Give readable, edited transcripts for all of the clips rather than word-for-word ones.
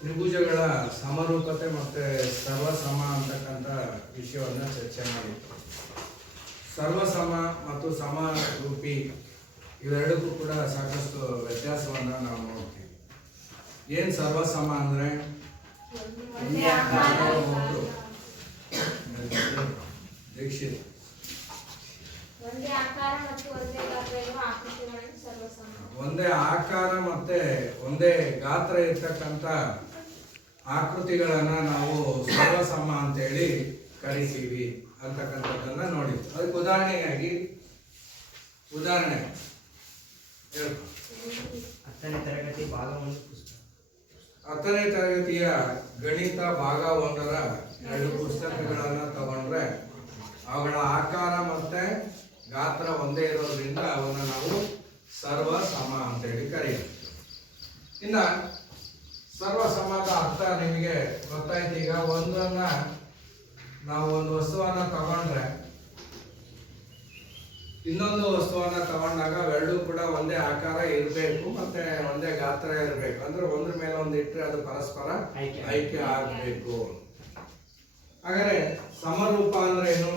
ತ್ರಿಭುಜಗಳ ಸಮರೂಪತೆ ಮತ್ತು ಸರ್ವಸಮ ಅಂತಕ್ಕಂಥ ವಿಷಯವನ್ನು ಚರ್ಚೆ ಮಾಡಿತ್ತು. ಸರ್ವಸಮ ಮತ್ತು ಸಮರೂಪಿ ಇವೆರಡಕ್ಕೂ ಕೂಡ ಸಾಕಷ್ಟು ವ್ಯತ್ಯಾಸವನ್ನು ನಾವು ನೋಡ್ತೀವಿ. ಏನು ಸರ್ವಸಮ ಅಂದರೆ ದೀಕ್ಷಿತ್ ಒಂದೇ ಆಕಾರ ಮತ್ತೆ ಒಂದೇ ಗಾತ್ರ ಇರ್ತಕ್ಕಂಥ ಆಕೃತಿಗಳನ್ನ ನಾವು ಸರ್ವಸಮ ಅಂತೇಳಿ ಕರಿತೀವಿ ಅಂತಕ್ಕಂಥದ್ದನ್ನ ನೋಡಿದ್ವಿ. ಅದಕ್ಕೆ ಉದಾಹರಣೆ ಹೇಳ್ಕೊ. 10ನೇ ತರಗತಿ ಭಾಗ 1 ಪುಸ್ತಕ. 10ನೇ ತರಗತಿಯ ಗಣಿತ ಭಾಗ 1ರ 2 ಪುಸ್ತಕಗಳನ್ನ ತಗೊಂಡ್ರೆ ಅವುಗಳ ಆಕಾರ ಮತ್ತೆ ಗಾತ್ರ ಒಂದೇ ಇರೋದ್ರಿಂದ ಅವನ್ನ ನಾವು ಸರ್ವಸಮ ಅಂತೇಳಿ ಕರೆಯುತ್ತೇವೆ. ಇನ್ನ ಸರ್ವಸಮದ ಅರ್ಥ ನಿಮಗೆ ಗೊತ್ತಾಯ್ತು. ಈಗ ನಾವು ಒಂದು ವಸ್ತುವನ್ನ ತಗೊಂಡ್ರೆ ಇನ್ನೊಂದು ವಸ್ತುವನ್ನ ತಗೊಂಡಾಗ ಅವೆರಡೂ ಕೂಡ ಒಂದೇ ಆಕಾರ ಇರಬೇಕು ಮತ್ತೆ ಒಂದೇ ಗಾತ್ರ ಇರಬೇಕು. ಅಂದ್ರೆ ಒಂದ್ರ ಮೇಲೆ ಒಂದು ಇಟ್ಟರೆ ಅದು ಪರಸ್ಪರ ಐಕ್ಯ ಆಗಬೇಕು. ಹಾಗಾದ್ರೆ ಸಮರೂಪ ಅಂದ್ರೆ ಏನು?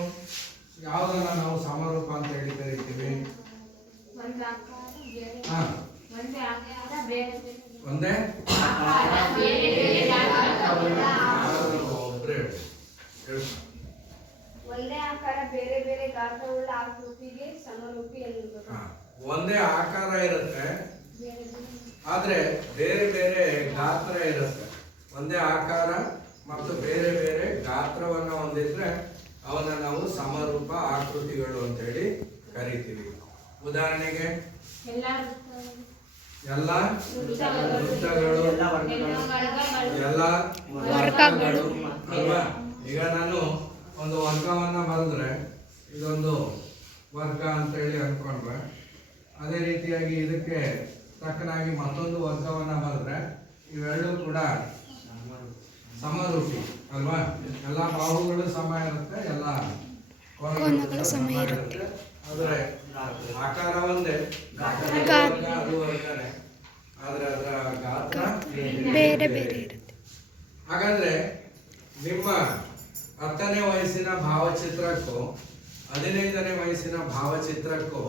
ಯಾವುದನ್ನ ನಾವು ಸಮರೂಪ ಅಂತ ಹೇಳಿ ಕರಿತೀವಿ? ಒಂದೇ ಒಂದೇ ಆಕಾರ ಬೇರೆ ಬೇರೆ ಗಾತ್ರವುಳ್ಳ ಆಕೃತಿಗೆ ಸಮರೂಪಿ ಎನ್ನುವುದು. ಒಂದೇ ಆಕಾರ ಇರುತ್ತೆ ಆದ್ರೆ ಬೇರೆ ಬೇರೆ ಗಾತ್ರ ಇರುತ್ತೆ. ಒಂದೇ ಆಕಾರ ಮತ್ತು ಬೇರೆ ಬೇರೆ ಗಾತ್ರವನ್ನ ಹೊಂದಿದ್ರೆ ಅವನ್ನ ನಾವು ಸಮರೂಪ ಆಕೃತಿಗಳು ಅಂತ ಹೇಳಿ ಕರಿತೀವಿ. ಉದಾಹರಣೆಗೆ ಎಲ್ಲ ವೃತ್ತಗಳು, ಎಲ್ಲ ವರ್ಗಗಳು ಅಲ್ವಾ? ಈಗ ನಾನು ಒಂದು ವರ್ಗವನ್ನ ಬರೆದ್ರೆ ಇದೊಂದು ವರ್ಗ ಅಂತ ಹೇಳಿ ಅನ್ಕೊಂಡ್ರೆ, ಅದೇ ರೀತಿಯಾಗಿ ಇದಕ್ಕೆ ತಕ್ಕನಾಗಿ ಮತ್ತೊಂದು ವರ್ಗವನ್ನ ಬರೆದ್ರೆ ಇವೆರಡೂ ಕೂಡ ಸಮರೂಪಿ ಅಲ್ವಾ? ಎಲ್ಲ ಬಾಹುಗಳು ಸಮ ಇರುತ್ತೆ, ಎಲ್ಲ ಕೋನಗಳು ಸಮ ಇರುತ್ತೆ. ಆದ್ರೆ ಆಕಾರ ಒಂದೇ, ಅದು ವರ್ಗನೆ, ಆದ್ರೆ ಅದರ ಗಾತ್ರ ಬೇರೆ ಬೇರೆ ಇರುತ್ತೆ. ಹಾಗಾದ್ರೆ ನಿಮ್ಮ 10ನೇ ವಯಸ್ಸಿನ ಭಾವಚಿತ್ರಕ್ಕೂ 15ನೇ ವಯಸ್ಸಿನ ಭಾವಚಿತ್ರಕ್ಕೂ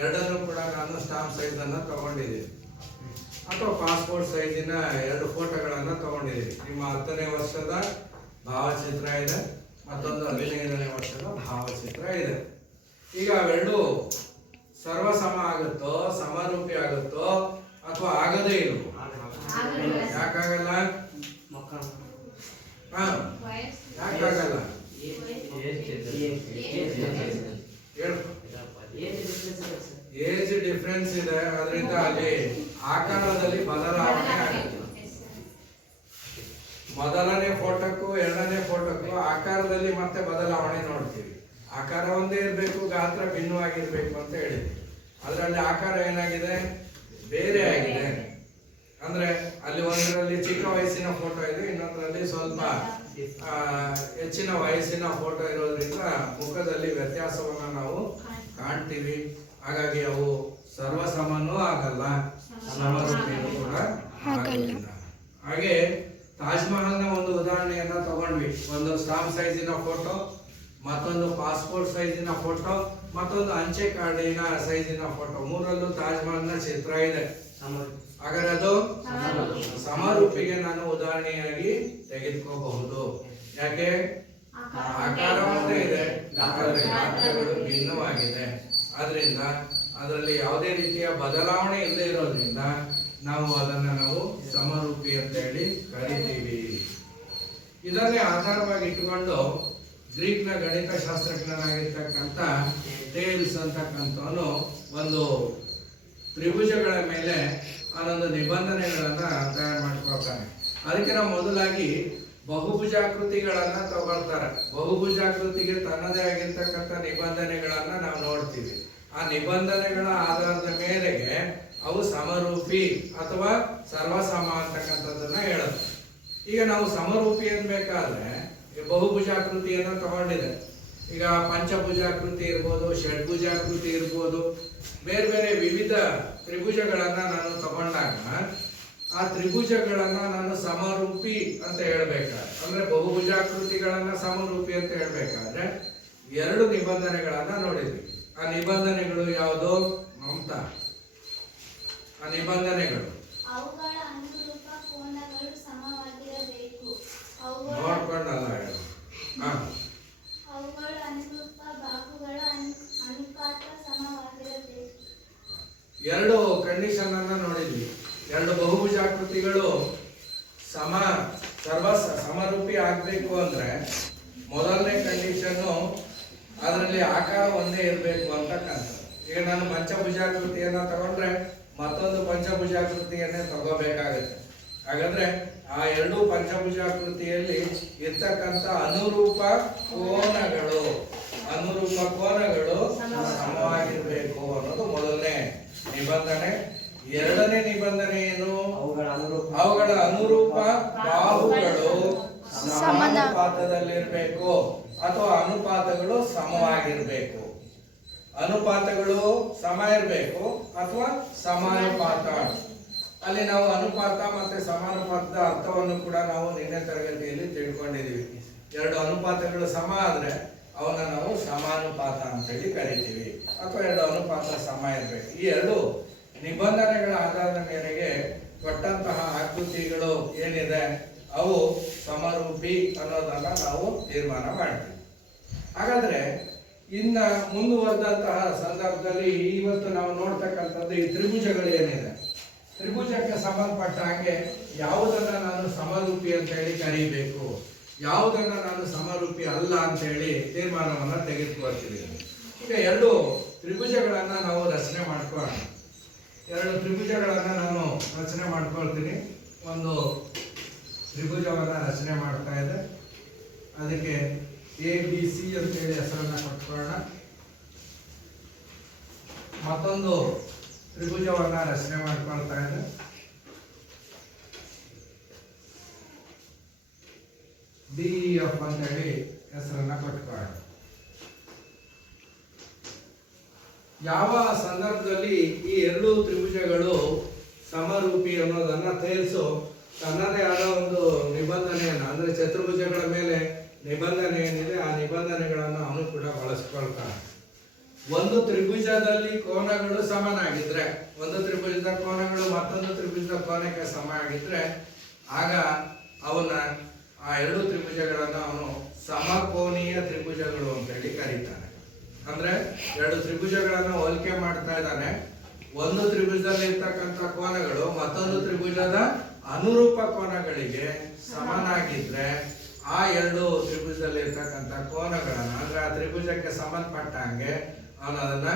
ಎರಡನ್ನೂ ಕೂಡ ನಾನು ಸ್ಟಾಂಪ್ ಸೈಜ್ ಅನ್ನ ತಗೊಂಡಿದ್ದೀನಿ, ಅಥವಾ ಪಾಸ್ಪೋರ್ಟ್ ಸೈಜಿನ 2 ಫೋಟೋಗಳನ್ನ ತಗೊಂಡಿದ್ದೀನಿ. ನಿಮ್ಮ 10ನೇ ವರ್ಷದ ಭಾವಚಿತ್ರ ಇದೆ, ಮತ್ತೊಂದು 15ನೇ ವರ್ಷದ ಭಾವಚಿತ್ರ ಇದೆ. ಈಗ ಅವೆರಡು ಸರ್ವಸಮ ಆಗುತ್ತೋ, ಸಮರೂಪಿ ಆಗುತ್ತೋ, ಅಥವಾ ಆಗದೇ ಇಲ್ವೋ? ಯಾಕಾಗಲ್ಲ? ಯಾಕಾಗಲ್ಲ? ಏಜ್ ಡಿಫ್ರೆನ್ಸ್ ಇದೆ, ಅದರಿಂದ ಅಲ್ಲಿ ಆಕಾರದಲ್ಲಿ ಬದಲಾವಣೆ ಆಗುತ್ತೆ. ಮೊದಲನೇ ಫೋಟೋಕ್ಕೂ 2ನೇ ಫೋಟೋಕ್ಕೂ ಆಕಾರದಲ್ಲಿ ಮತ್ತೆ ಬದಲಾವಣೆ ನೋಡ್ತೀವಿ. ಆಕಾರ ಒಂದೇ ಇರಬೇಕು, ಗಾತ್ರ ಭಿನ್ನವಾಗಿರ್ಬೇಕು ಅಂತ ಹೇಳಿದ್ವಿ. ಅದರಲ್ಲಿ ಆಕಾರ ಏನಾಗಿದೆ? ಬೇರೆ ಆಗಿದೆ. ಅಂದ್ರೆ ಅಲ್ಲಿ ಒಂದರಲ್ಲಿ ಚಿಕ್ಕ ವಯಸ್ಸಿನ ಫೋಟೋ ಇದೆ, ಇನ್ನೊಂದರಲ್ಲಿ ಸ್ವಲ್ಪ ಹೆಚ್ಚಿನ ವಯಸ್ಸಿನ ಫೋಟೋ ಇರೋದ್ರಿಂದ ಮುಖದಲ್ಲಿ ವ್ಯತ್ಯಾಸವನ್ನ ನಾವು ಕಾಣ್ತೀವಿ. ಹಾಗಾಗಿ ಅವು ಸರ್ವಸಮನೂ ಆಗಲ್ಲ, ಸಮರೂಪಿನೂ ಕೂಡ ಆಗಲ್ಲ. ಹಾಗೆ ತಾಜ್ ಮಹಲ್ನ ಒಂದು ಉದಾಹರಣೆಯನ್ನ ತಗೊಂಡ್ವಿ. ಒಂದು ಸ್ಟಾಂಪ್ ಸೈಜಿನ ಫೋಟೋ, ಮತ್ತೊಂದು ಪಾಸ್ಪೋರ್ಟ್ ಸೈಜಿನ ಫೋಟೋ, ಮತ್ತೊಂದು ಅಂಚೆ ಕಾರ್ಡಿನ ಸೈಜಿನ ಫೋಟೋ, ಮೂರಲ್ಲೂ ತಾಜ್ ಮಹಲ್ನ ಚಿತ್ರ ಇದೆ. ಹಾಗಾದ್ರೆ ಅದು ಸಮರೂಪಿಗೆ ನಾನು ಉದಾಹರಣೆಯಾಗಿ ತೆಗೆದುಕೋಬಹುದು. ಯಾಕೆ? ಆಕಾರ ಒಂದೇ ಇದೆ, ಗಾತ್ರಗಳು ಭಿನ್ನವಾಗಿದೆ. ಆದ್ರಿಂದ ಅದರಲ್ಲಿ ಯಾವುದೇ ರೀತಿಯ ಬದಲಾವಣೆ ಇಲ್ಲದೆ ಇರೋದ್ರಿಂದ ನಾವು ಸಮರೂಪಿ ಅಂತ ಹೇಳಿ ಕರಿತೀವಿ. ಇದನ್ನೇ ಆಧಾರವಾಗಿ ಇಟ್ಟುಕೊಂಡು ಗ್ರೀಕ್ನ ಗಣಿತ ಶಾಸ್ತ್ರಜ್ಞನಾಗಿರ್ತಕ್ಕಂಥ ಟೇಲ್ಸ್ ಅಂತಕ್ಕಂಥವನು ಒಂದು ತ್ರಿಭುಜಗಳ ಮೇಲೆ ಅವನೊಂದು ನಿಬಂಧನೆಗಳನ್ನ ತಯಾರು ಮಾಡ್ಕೊಳ್ತಾನೆ. ಅದಕ್ಕೆ ನಾವು ಮೊದಲಾಗಿ ಬಹುಭುಜಾಕೃತಿಗಳನ್ನ ತಗೊಳ್ತಾರೆ. ಬಹುಭುಜಾಕೃತಿಗೆ ತನ್ನದೇ ಆಗಿರ್ತಕ್ಕಂಥ ನಿಬಂಧನೆಗಳನ್ನ ನಾವು ನೋಡ್ತೀವಿ. ಆ ನಿಬಂಧನೆಗಳ ಆಧಾರದ ಮೇರೆಗೆ ಅವು ಸಮರೂಪಿ ಅಥವಾ ಸರ್ವಸಮ ಅಂತಕ್ಕಂಥದ್ದನ್ನ ಹೇಳುತ್ತೆ. ಈಗ ನಾವು ಸಮರೂಪಿ ಅನ್ಬೇಕಾದ್ರೆ ಬಹುಭುಜಾಕೃತಿಯನ್ನು ತಗೊಂಡಿದೆ. ಈಗ ಪಂಚಭುಜಾಕೃತಿ ಇರ್ಬೋದು, ಷಡ್ಭುಜಾಕೃತಿ ಇರ್ಬೋದು, ಬೇರೆ ಬೇರೆ ವಿವಿಧ ತ್ರಿಭುಜಗಳನ್ನ ನಾನು ತಗೊಂಡಾಗ ಆ ತ್ರಿಭುಜಗಳನ್ನ ನಾನು ಸಮರೂಪಿ ಅಂತ ಹೇಳ್ಬೇಕಾದ್ರೆ, ಅಂದ್ರೆ ಬಹುಭುಜಾಕೃತಿಗಳನ್ನ ಸಮರೂಪಿ ಅಂತ ಹೇಳ್ಬೇಕಾದ್ರೆ ಎರಡು ನಿಬಂಧನೆಗಳನ್ನ ನೋಡಿದ್ವಿ. ಆ ನಿಬಂಧನೆಗಳು ಯಾವುದು ಮಮತಾ? ಆ ನಿಬಂಧನೆಗಳು ಅವುಗಳ ಅನುರೂಪ ಕೋನಗಳು ಸಮವಾಗಿರಬೇಕು. ನೋಡ್ಕೊಂಡಲ್ಲ ಹೇಳು. ಅವುಗಳ ಅನುರೂಪ ಬಾಹುಗಳ ಅನುಪಾತ ಸಮವಾಗಿರಬೇಕು. ಎರಡು ಕಂಡೀಷನ್ ಅನ್ನ ನೋಡಿದ್ವಿ. ಎರಡು ಬಹುಭುಜಾಕೃತಿಗಳು ಸಮರೂಪಿ ಆಗ್ಬೇಕು ಅಂದ್ರೆ ಮೊದಲನೇ ಕಂಡೀಷನ್ನು ಅದರಲ್ಲಿ ಆಕಾರ ಒಂದೇ ಇರಬೇಕು ಅಂತ ಕಾಣ್ತದೆ. ಈಗ ನಾನು ಪಂಚಭುಜಾಕೃತಿಯನ್ನ ತಗೊಂಡ್ರೆ ಮತ್ತೊಂದು ಪಂಚಭುಜಾಕೃತಿಯನ್ನೇ ತಗೋಬೇಕಾಗತ್ತೆ. ಹಾಗಾದ್ರೆ ಆ ಎರಡು ಪಂಚಭುಜಾಕೃತಿಯಲ್ಲಿ ಇರ್ತಕ್ಕಂಥ ಅನುರೂಪ ಕೋನಗಳು ಸಮವಾಗಿರ್ಬೇಕು ಅನ್ನೋದು ಮೊದಲನೇ ನಿಬಂಧನೆ. ಎರಡನೇ ನಿಬಂಧನೆ ಏನು? ಅವುಗಳ ಅನುರೂಪ ಬಾಹುಗಳು ಸಮಾನುಪಾತದಲ್ಲಿರ್ಬೇಕು ಅಥವಾ ಅನುಪಾತಗಳು ಸಮವಾಗಿರ್ಬೇಕು. ಅನುಪಾತಗಳು ಸಮ ಇರಬೇಕು ಅಥವಾ ಸಮಾನುಪಾತ. ಅಲ್ಲಿ ನಾವು ಅನುಪಾತ ಮತ್ತೆ ಸಮಾನುಪಾತದ ಅರ್ಥವನ್ನು ಕೂಡ ನಾವು ನಿನ್ನೆ ತರಗತಿಯಲ್ಲಿ ತಿಳ್ಕೊಂಡಿದೀವಿ. ಎರಡು ಅನುಪಾತಗಳು ಸಮ ಆದ್ರೆ ಅವನ್ನ ನಾವು ಸಮಾನುಪಾತ ಅಂತೇಳಿ ಕರಿತೀವಿ, ಅಥವಾ ಎರಡು ಅನುಪಾತ ಸಮ ಇರಬೇಕು. ಈ ಎರಡು ನಿಬಂಧನೆಗಳ ಆಧಾರದ ಮೇರೆಗೆ ಕೊಟ್ಟಂತಹ ಆಕೃತಿಗಳು ಏನಿದೆ ಅವು ಸಮರೂಪಿ ಅನ್ನೋದನ್ನ ನಾವು ತೀರ್ಮಾನ ಮಾಡ್ತೀವಿ. ಹಾಗಾದ್ರೆ ಇನ್ನ ಮುಂದುವರೆದಂತಹ ಸಂದರ್ಭದಲ್ಲಿ ಇವತ್ತು ನಾವು ನೋಡ್ತಕ್ಕಂಥದ್ದು ಈ ತ್ರಿಭುಜಗಳು ಏನಿದೆ, ತ್ರಿಭುಜಕ್ಕೆ ಸಂಬಂಧಪಟ್ಟ ಹಾಗೆ ಯಾವುದನ್ನ ನಾನು ಸಮರೂಪಿ ಅಂತ ಹೇಳಿ ಕರೀಬೇಕು, ಯಾವುದನ್ನ ನಾನು ಸಮರೂಪಿ ಅಲ್ಲ ಅಂತ ಹೇಳಿ ತೀರ್ಮಾನವನ್ನ ತೆಗೆದುಕೊಳ್ತೀವಿ. ಈಗ ಎರಡು ತ್ರಿಭುಜಗಳನ್ನ ನಾವು ರಚನೆ ಮಾಡ್ಕೊಳ್ಳೋಣ. ಎರಡು ತ್ರಿಭುಜಗಳನ್ನ ನಾನು ರಚನೆ ಮಾಡ್ಕೊಳ್ತೀನಿ. ಒಂದು ತ್ರಿಭುಜವನ್ನ ರಚನೆ ಮಾಡ್ತಾ ಇದೆ, ಅದಕ್ಕೆ ABC ಅಂತೇಳಿ ಹೆಸರನ್ನ ಕೊಟ್ಕೊಳ್ಳೋಣ. ಮತ್ತೊಂದು ತ್ರಿಭುಜವನ್ನ ರಚನೆ ಮಾಡ್ಕೊಳ್ತಾ ಇದೆ, DEF ಅಂತೇಳಿ ಹೆಸರನ್ನ ಕೊಟ್ಕೊಳ್ಳೋಣ. ಯಾವ ಸಂದರ್ಭದಲ್ಲಿ ಈ ಎರಡು ತ್ರಿಭುಜಗಳು ಸಮರೂಪಿ ಅನ್ನೋದನ್ನ ತೇಲ್ಸು ತನ್ನದೇ ಆದ ಒಂದು ನಿಬಂಧನೆಯನ್ನ, ಅಂದ್ರೆ ಚತುರ್ಭುಜಗಳ ಮೇಲೆ ನಿಬಂಧನೆ ಏನಿದೆ ಆ ನಿಬಂಧನೆಗಳನ್ನು ಅವನು ಕೂಡ ಬಳಸ್ಕೊಳ್ತಾನೆ. ಒಂದು ತ್ರಿಭುಜದಲ್ಲಿ ಕೋನಗಳು ಸಮನಾಗಿದ್ರೆ, ಒಂದು ತ್ರಿಭುಜದ ಕೋನಗಳು ಮತ್ತೊಂದು ತ್ರಿಭುಜದ ಕೋನಕ್ಕೆ ಸಮ ಆಗಿದ್ರೆ ಆಗ ಅವನ ಆ ಎರಡು ತ್ರಿಭುಜಗಳನ್ನ ಅವನು ಸಮಕೋನೀಯ ತ್ರಿಭುಜಗಳು ಅಂತ ಹೇಳಿ ಕರೀತಾನೆ. ಅಂದ್ರೆ ಎರಡು ತ್ರಿಭುಜಗಳನ್ನ ಹೋಲಿಕೆ ಮಾಡ್ತಾ ಇದ್ದಾನೆ. ಒಂದು ತ್ರಿಭುಜದಲ್ಲಿ ಇರ್ತಕ್ಕಂಥ ಕೋನಗಳು ಮತ್ತೊಂದು ತ್ರಿಭುಜದ ಅನುರೂಪ ಕೋನಗಳಿಗೆ ಸಮನಾಗಿದ್ರೆ ಆ ಎರಡು ತ್ರಿಭುಜದಲ್ಲಿ ಇರ್ತಕ್ಕಂಥ ಕೋನಗಳನ್ನ, ಅಂದ್ರೆ ಆ ತ್ರಿಭುಜಕ್ಕೆ ಸಂಬಂಧಪಟ್ಟಂಗೆ ಅವನು ಅದನ್ನ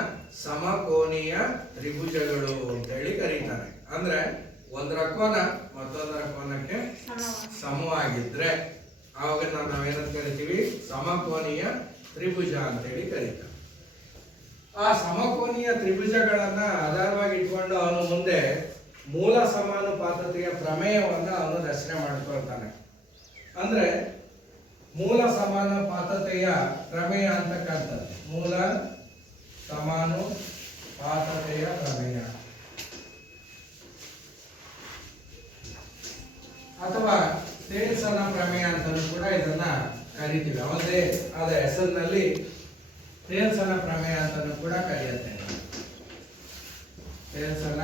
ಸಮಕೋನೀಯ ತ್ರಿಭುಜಗಳು ಅಂತ ಹೇಳಿ ಕರೀತಾನೆ. ಅಂದ್ರೆ ಒಂದರ ಕೋನ ಮತ್ತೊಂದರ ಕೋನಕ್ಕೆ ಸಮವಾಗಿದ್ರೆ ಆವಾಗ ನಾವೇನಂತ ಕರಿತೀವಿ, ಸಮಕೋನೀಯ ತ್ರಿಭುಜ ಅಂತ ಹೇಳಿ ಕರೀತಾನೆ. ಆ ಸಮಕೋನೀಯ ತ್ರಿಭುಜಗಳನ್ನ ಆಧಾರವಾಗಿ ಇಟ್ಕೊಂಡು ಅವನು ಮುಂದೆ ಮೂಲ ಸಮಾನುಪಾತತೆಯ ಪ್ರಮೇಯವನ್ನ ಅವನು ರಚನೆ ಮಾಡ್ಕೊಳ್ತಾನೆ. ಅಂದ್ರೆ ಮೂಲ ಸಮಾನುಪಾತತೆಯ ಪ್ರಮೇಯ ಅಂತಕ್ಕಂಥದ್ದು ಮೂಲ ಸಮಾನುಪಾತತೆಯ ಪ್ರಮೇಯ ಅಥವಾ ಥೇಲ್ಸನ ಪ್ರಮೇಯ ಅಂತಲೂ ಕೂಡ ಇದನ್ನ ಕರಿತೀವಿ. ಅವರದೇ ಆದ ಹೆಸರಿನಲ್ಲಿ ಥೇಲ್ಸನ ಪ್ರಮೇಯ ಅಂತಲೂ ಕೂಡ ಕರೆಯುತ್ತೆ. ಥೇಲ್ಸನ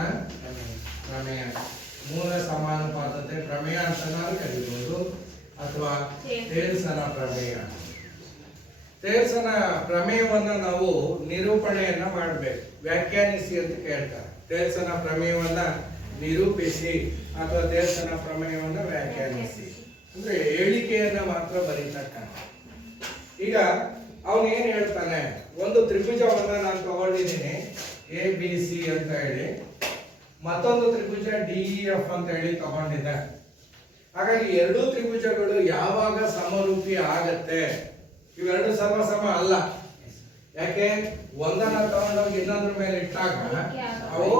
ಪ್ರಮೇಯ ಮೂಲ ಸಮಾನುಪಾತತೆ ಪ್ರಮೇಯ ಅಂತ ಕರೀಬಹುದು ಅಥವಾ ಥೇಲ್ಸನ ಪ್ರಮೇಯ. ಥೇಲ್ಸನ ಪ್ರಮೇಯವನ್ನ ನಾವು ನಿರೂಪಣೆಯನ್ನ ಮಾಡಬೇಕು, ವ್ಯಾಖ್ಯಾನಿಸಿ ಅಂತ ಕೇಳ್ತಾರೆ. ಥೇಲ್ಸನ ಪ್ರಮೇಯವನ್ನ ನಿರೂಪಿಸಿ ಅಥವಾ ಥೇಲ್ಸನ ಪ್ರಮೇಯವನ್ನ ವ್ಯಾಖ್ಯಾನಿಸಿ ಅಂದ್ರೆ ಹೇಳಿಕೆಯನ್ನ ಮಾತ್ರ ಬರೀತಕ್ಕಂಥ. ಈಗ ಅವನು ಏನ್ ಹೇಳ್ತಾನೆ, ಒಂದು ತ್ರಿಭುಜವನ್ನ ನಾನು ತಗೊಂಡಿದ್ದೀನಿ ABC ಅಂತ ಹೇಳಿ, ಮತ್ತೊಂದು ತ್ರಿಭುಜ DEF ಅಂತ ಹೇಳಿ ತಗೊಂಡಿದ್ದೆ. ಹಾಗಾಗಿ ಎರಡೂ ತ್ರಿಭುಜಗಳು ಯಾವಾಗ ಸಮರೂಪಿ ಆಗತ್ತೆ? ಇವೆರಡು ಸಮ ಅಲ್ಲ. ಯಾಕೆ? ಒಂದನ್ನ ತಗೊಂಡೋಗಿ ಇನ್ನೊಂದ್ರ ಮೇಲೆ ಇಟ್ಟಾಗ ಅವು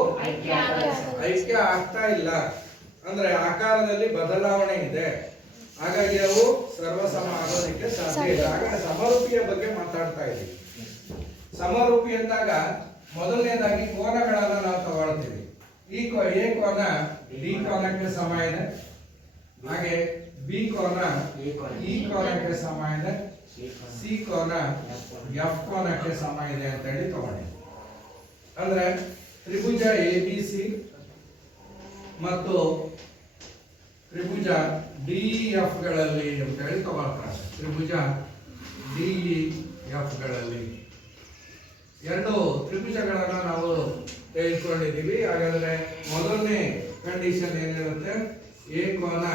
ಐಕ್ಯ ಆಗ್ತಾ ಇಲ್ಲ. ಅಂದ್ರೆ ಆಕಾರದಲ್ಲಿ ಬದಲಾವಣೆ ಇದೆ, ಹಾಗಾಗಿ ಅವು ಸರ್ವಸಮ ಆಗೋದಕ್ಕೆ ಸಾಧ್ಯ ಇಲ್ಲ. ಹಾಗಾಗಿ ಸಮರೂಪಿಯ ಬಗ್ಗೆ ಮಾತಾಡ್ತಾ ಇದ್ದೀವಿ. ಸಮರೂಪಿ ಅಂದಾಗ ಮೊದಲನೇದಾಗಿ ಕೋನಗಳನ್ನ ನಾವು ತಗೊಳ್ತೀವಿ. ಎ ಕೋನ ಡಿ ಕೋನಕ್ಕೆ ಸಮ ಇದೆ, ಹಾಗೆ ಬಿ ಕೋನ ಇ ಕೋನಕ್ಕೆ ಸಮ ಇದೆ, ಸಿ ಕೋನ ಎಫ್ ಕೋನಕ್ಕೆ ಸಮ ಇದೆ ಅಂತ ಹೇಳಿ ತಗೊಂಡಿದ್ದೀವಿ. ಅಂದ್ರೆ ತ್ರಿಭುಜ ಎ ಬಿ ಸಿ ಮತ್ತು ತ್ರಿಭುಜ ಡಿ ಎಫ್ ಗಳಲ್ಲಿ ಅಂತ ಹೇಳಿ ತಗೊಳ್ತಾರೆ. ತ್ರಿಭುಜ ಡಿ ಎಫ್ ಗಳಲ್ಲಿ ಎರಡು ತ್ರಿಭುಜಗಳನ್ನ ನಾವು ತೆಗೆದುಕೊಂಡಿದ್ದೀವಿ. ಹಾಗಾದ್ರೆ ಮೊದಲನೇ ಕಂಡೀಷನ್ ಏನಿರುತ್ತೆ, ಎ ಕೋನ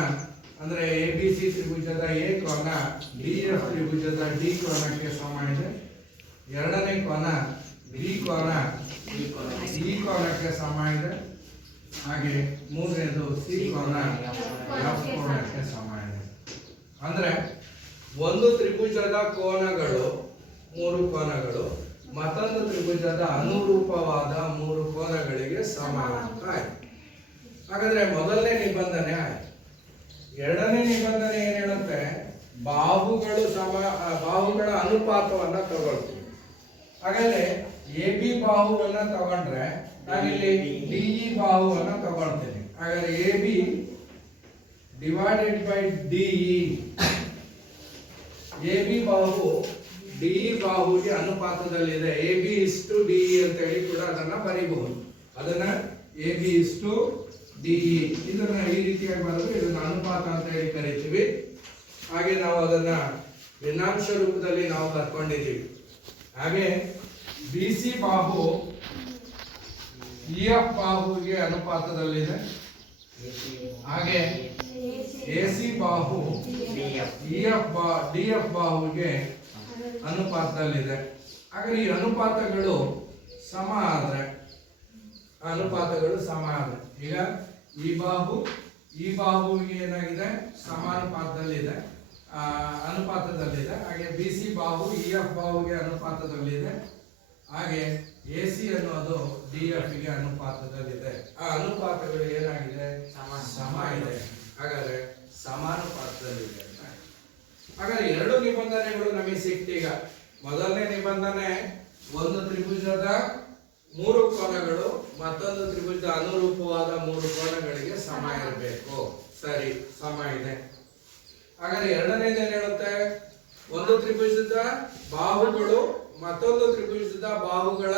ಅಂದ್ರೆ ಎ ಬಿ ಸಿ ತ್ರಿಭುಜದ ಎ ಕೋನ ಡಿ ಎಫ್ ತ್ರಿಭುಜದ ಡಿ ಕೋನಕ್ಕೆ ಸಮ ಇದೆ. ಎರಡನೇ ಕೋನ ಬಿ ಕೋನ ಡಿ ಕೋನಕ್ಕೆ ಸಮ ಇದೆ. ಹಾಗೆ ಮೂರನೇದು ಸಿ ಕೋನ ಎಫ್ ಕೋನಕ್ಕೆ ಸಮ ಇದೆ. ಅಂದ್ರೆ ಒಂದು ತ್ರಿಭುಜದ ಕೋನಗಳು ಮೂರು ಕೋನಗಳು ಮತ್ತೊಂದು ತ್ರಿಭುಜದ ಅನುರೂಪವಾದ ಮೂರು ಕೋನಗಳಿಗೆ ಸಮ ಅಂತ ಆಯ್ತು. ಹಾಗಾದ್ರೆ ಮೊದಲನೇ ನಿಬಂಧನೆ ಆಯ್ತು. ಎರಡನೇ ನಿಬಂಧನೆ ಏನ್ ಹೇಳುತ್ತೆ, ಬಾಹುಗಳ ಅನುಪಾತವನ್ನ ತಗೊಳ್ತೀವಿ. ಹಾಗಾದ್ರೆ ಎ ಬಿ ಬಾಹುವನ್ನ ತಗೊಂಡ್ರೆ ನಾನಿಲ್ಲಿ ಡಿ ಇ ಬಾಹುವನ್ನ ತಗೊಳ್ತೀನಿ. ಹಾಗಾದ್ರೆ A B divided by D E, A B ಬಾಹು ಡಿ ಇ ಬಾಹುಗೆ ಅನುಪಾತದಲ್ಲಿದೆ. ಎ ಬಿ ಇಷ್ಟು ಡಿ ಇ ಅಂತ ಹೇಳಿ ಕೂಡ ಅದನ್ನ ಬರೀಬಹುದು. ಅದನ್ನ ಎ ಬಿ ಇಷ್ಟು ಡಿ ಇ, ಇದನ್ನ ಈ ರೀತಿಯಾಗಿ ಬರೆದು ಇದನ್ನ ಅನುಪಾತ ಅಂತ ಹೇಳಿ ಕರಿತೀವಿ. ಹಾಗೆ ನಾವು ಅದನ್ನ ಭಿನ್ನಾಂಶ ರೂಪದಲ್ಲಿ ನಾವು ಬರ್ಕೊಂಡಿದ್ದೀವಿ. ಹಾಗೆ ಬಿ ಸಿ ಬಾಹು ಇ ಎಫ್ ಬಾಹುಗೆ ಅನುಪಾತದಲ್ಲಿದೆ. ಹಾಗೆ ಎ ಸಿ ಬಾಹು ಡಿ ಎಫ್ ಬಾಹುಗೆ ಅನುಪಾತದಲ್ಲಿದೆ. ಹಾಗೆ ಈ ಅನುಪಾತಗಳು ಸಮ ಆದ್ರೆ ಈಗ ಈ ಬಾಹುವಿಗೆ ಏನಾಗಿದೆ, ಸಮಾನುಪಾತದಲ್ಲಿದೆ, ಅನುಪಾತದಲ್ಲಿದೆ. ಹಾಗೆ ಬಿ ಸಿ ಬಾಹು ಇ ಎಫ್ ಬಾಹುಗೆ ಅನುಪಾತದಲ್ಲಿದೆ. ಹಾಗೆ ಎ ಸಿ ಅನ್ನೋದು ಡಿ ಎಫ್ ಗೆ ಅನುಪಾತದಲ್ಲಿದೆ. ಆ ಅನುಪಾತಗಳು ಏನಾಗಿದೆ, ಸಮ ಇದೆ. ಹಾಗಾದ್ರೆ ಸಮಾನುಪಾತದಲ್ಲಿದೆ. ಹಾಗಾದ್ರೆ ಎರಡು ನಿಬಂಧನೆಗಳು ನಮಗೆ ಸಿಕ್ತೀಗ. ಮೊದಲನೇ ನಿಬಂಧನೆ, ಒಂದು ತ್ರಿಭುಜದ ಮೂರು ಕೋನಗಳು ಮತ್ತೊಂದು ತ್ರಿಭುಜದ ಅನುರೂಪವಾದ ಮೂರು ಕೋನಗಳಿಗೆ ಸಮ ಇರಬೇಕು. ಸರಿ, ಸಮ ಇದೆ. ಹಾಗಾದ್ರೆ ಎರಡನೇದು ಏನ್ ಹೇಳುತ್ತೆ, ಒಂದು ತ್ರಿಭುಜದ ಬಾಹುಗಳು ಮತ್ತೊಂದು ತ್ರಿಭುಜದ ಬಾಹುಗಳ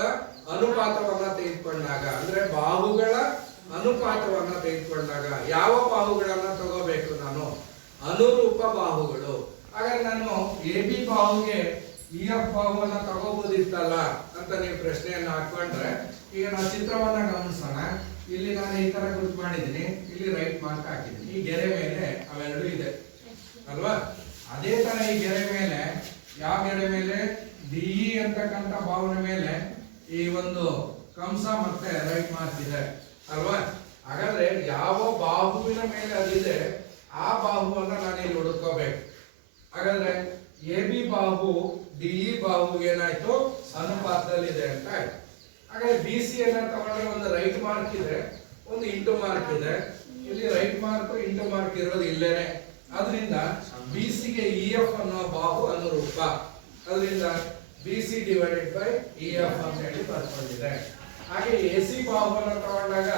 ಅನುಪಾತವನ್ನ ತೆಗೆದುಕೊಂಡಾಗ, ಅಂದ್ರೆ ಬಾಹುಗಳ ಅನುಪಾತವನ್ನ ತೆಗೆದುಕೊಂಡಾಗ ಯಾವ ಬಾಹುಗಳನ್ನ ತಗೋಬೇಕು ನಾನು, ಅನುರೂಪ ಬಾಹುಗಳು. ಹಾಗಾದ್ರೆ ನಾನು ಎ ಬಿ ಬಾಹುಗೆ ಇ ಎಫ್ ಬಾಹುವನ್ನ ತಗೋಬಹುದಿತ್ತಲ್ಲ ಅಂತ ನೀವು ಪ್ರಶ್ನೆಯನ್ನ ಹಾಕೊಂಡ್ರೆ, ಈಗ ನಾವು ಚಿತ್ರವನ್ನ ಗಮನಿಸೋಣ. ಇಲ್ಲಿ ನಾನು ಈ ತರ ಗುರುತು ಮಾಡಿದ್ದೀನಿ, ಇಲ್ಲಿ ರೈಟ್ ಮಾರ್ಕ್ ಹಾಕಿದ್ದೀನಿ. ಈ ಗೆರೆ ಮೇಲೆ ಅವೆರಡು ಇದೆ ಅಲ್ವಾ? ಅದೇ ತರ ಈ ಗೆರೆ ಮೇಲೆ, ಯಾವ ಗೆರೆ ಮೇಲೆ, ಡಿ ಇ ಅಂತಕ್ಕಂಥ ಬಾಹುವಿನ ಮೇಲೆ ಈ ಒಂದು ಕಂಸ ಮತ್ತೆ ರೈಟ್ ಮಾರ್ಕ್ ಇದೆ ಅಲ್ವಾ? ಹಾಗಾದ್ರೆ ಯಾವ ಬಾಹುವಿನ ಮೇಲೆ ಅದಿದೆ ಆ ಬಾಹುವನ್ನ ನಾನು ಇಲ್ಲಿ ಹುಡುಕೋಬೇಕು. ಹಾಗಾದ್ರೆ ಎ ಬಿ ಬಾಹು ಡಿ ಇ ಬಾಹುಗೆ ಏನಾಯ್ತು, ಅನುಪಾತದಲ್ಲಿದೆ ಅಂತ ಆಯ್ತು. ಹಾಗಾದ್ರೆ ಬಿ ಸಿ ಅನ್ನ ತಗೊಂಡ್ರೆ ಒಂದು ರೈಟ್ ಮಾರ್ಕ್ ಇದೆ, ಒಂದು ಇಂಟು ಮಾರ್ಕ್ ಇದೆ. ಇಲ್ಲಿ ರೈಟ್ ಮಾರ್ಕ್ ಇಂಟು ಮಾರ್ಕ್ ಇರೋದು ಇಲ್ಲೇನೆ. ಅದರಿಂದ ಬಿ ಸಿ ಗೆ ಇ ಎಫ್ ಅನ್ನೋ ಬಾಹು ಅನುರೂಪ. ಅದರಿಂದ B C divided by E F ಅಂತ ಹೇಳಿ ಬರ್ಕೊಂಡಿದೆ. ಹಾಗೆ ಎ ಸಿ ಬಾಹುವನ್ನು ತಗೊಂಡಾಗ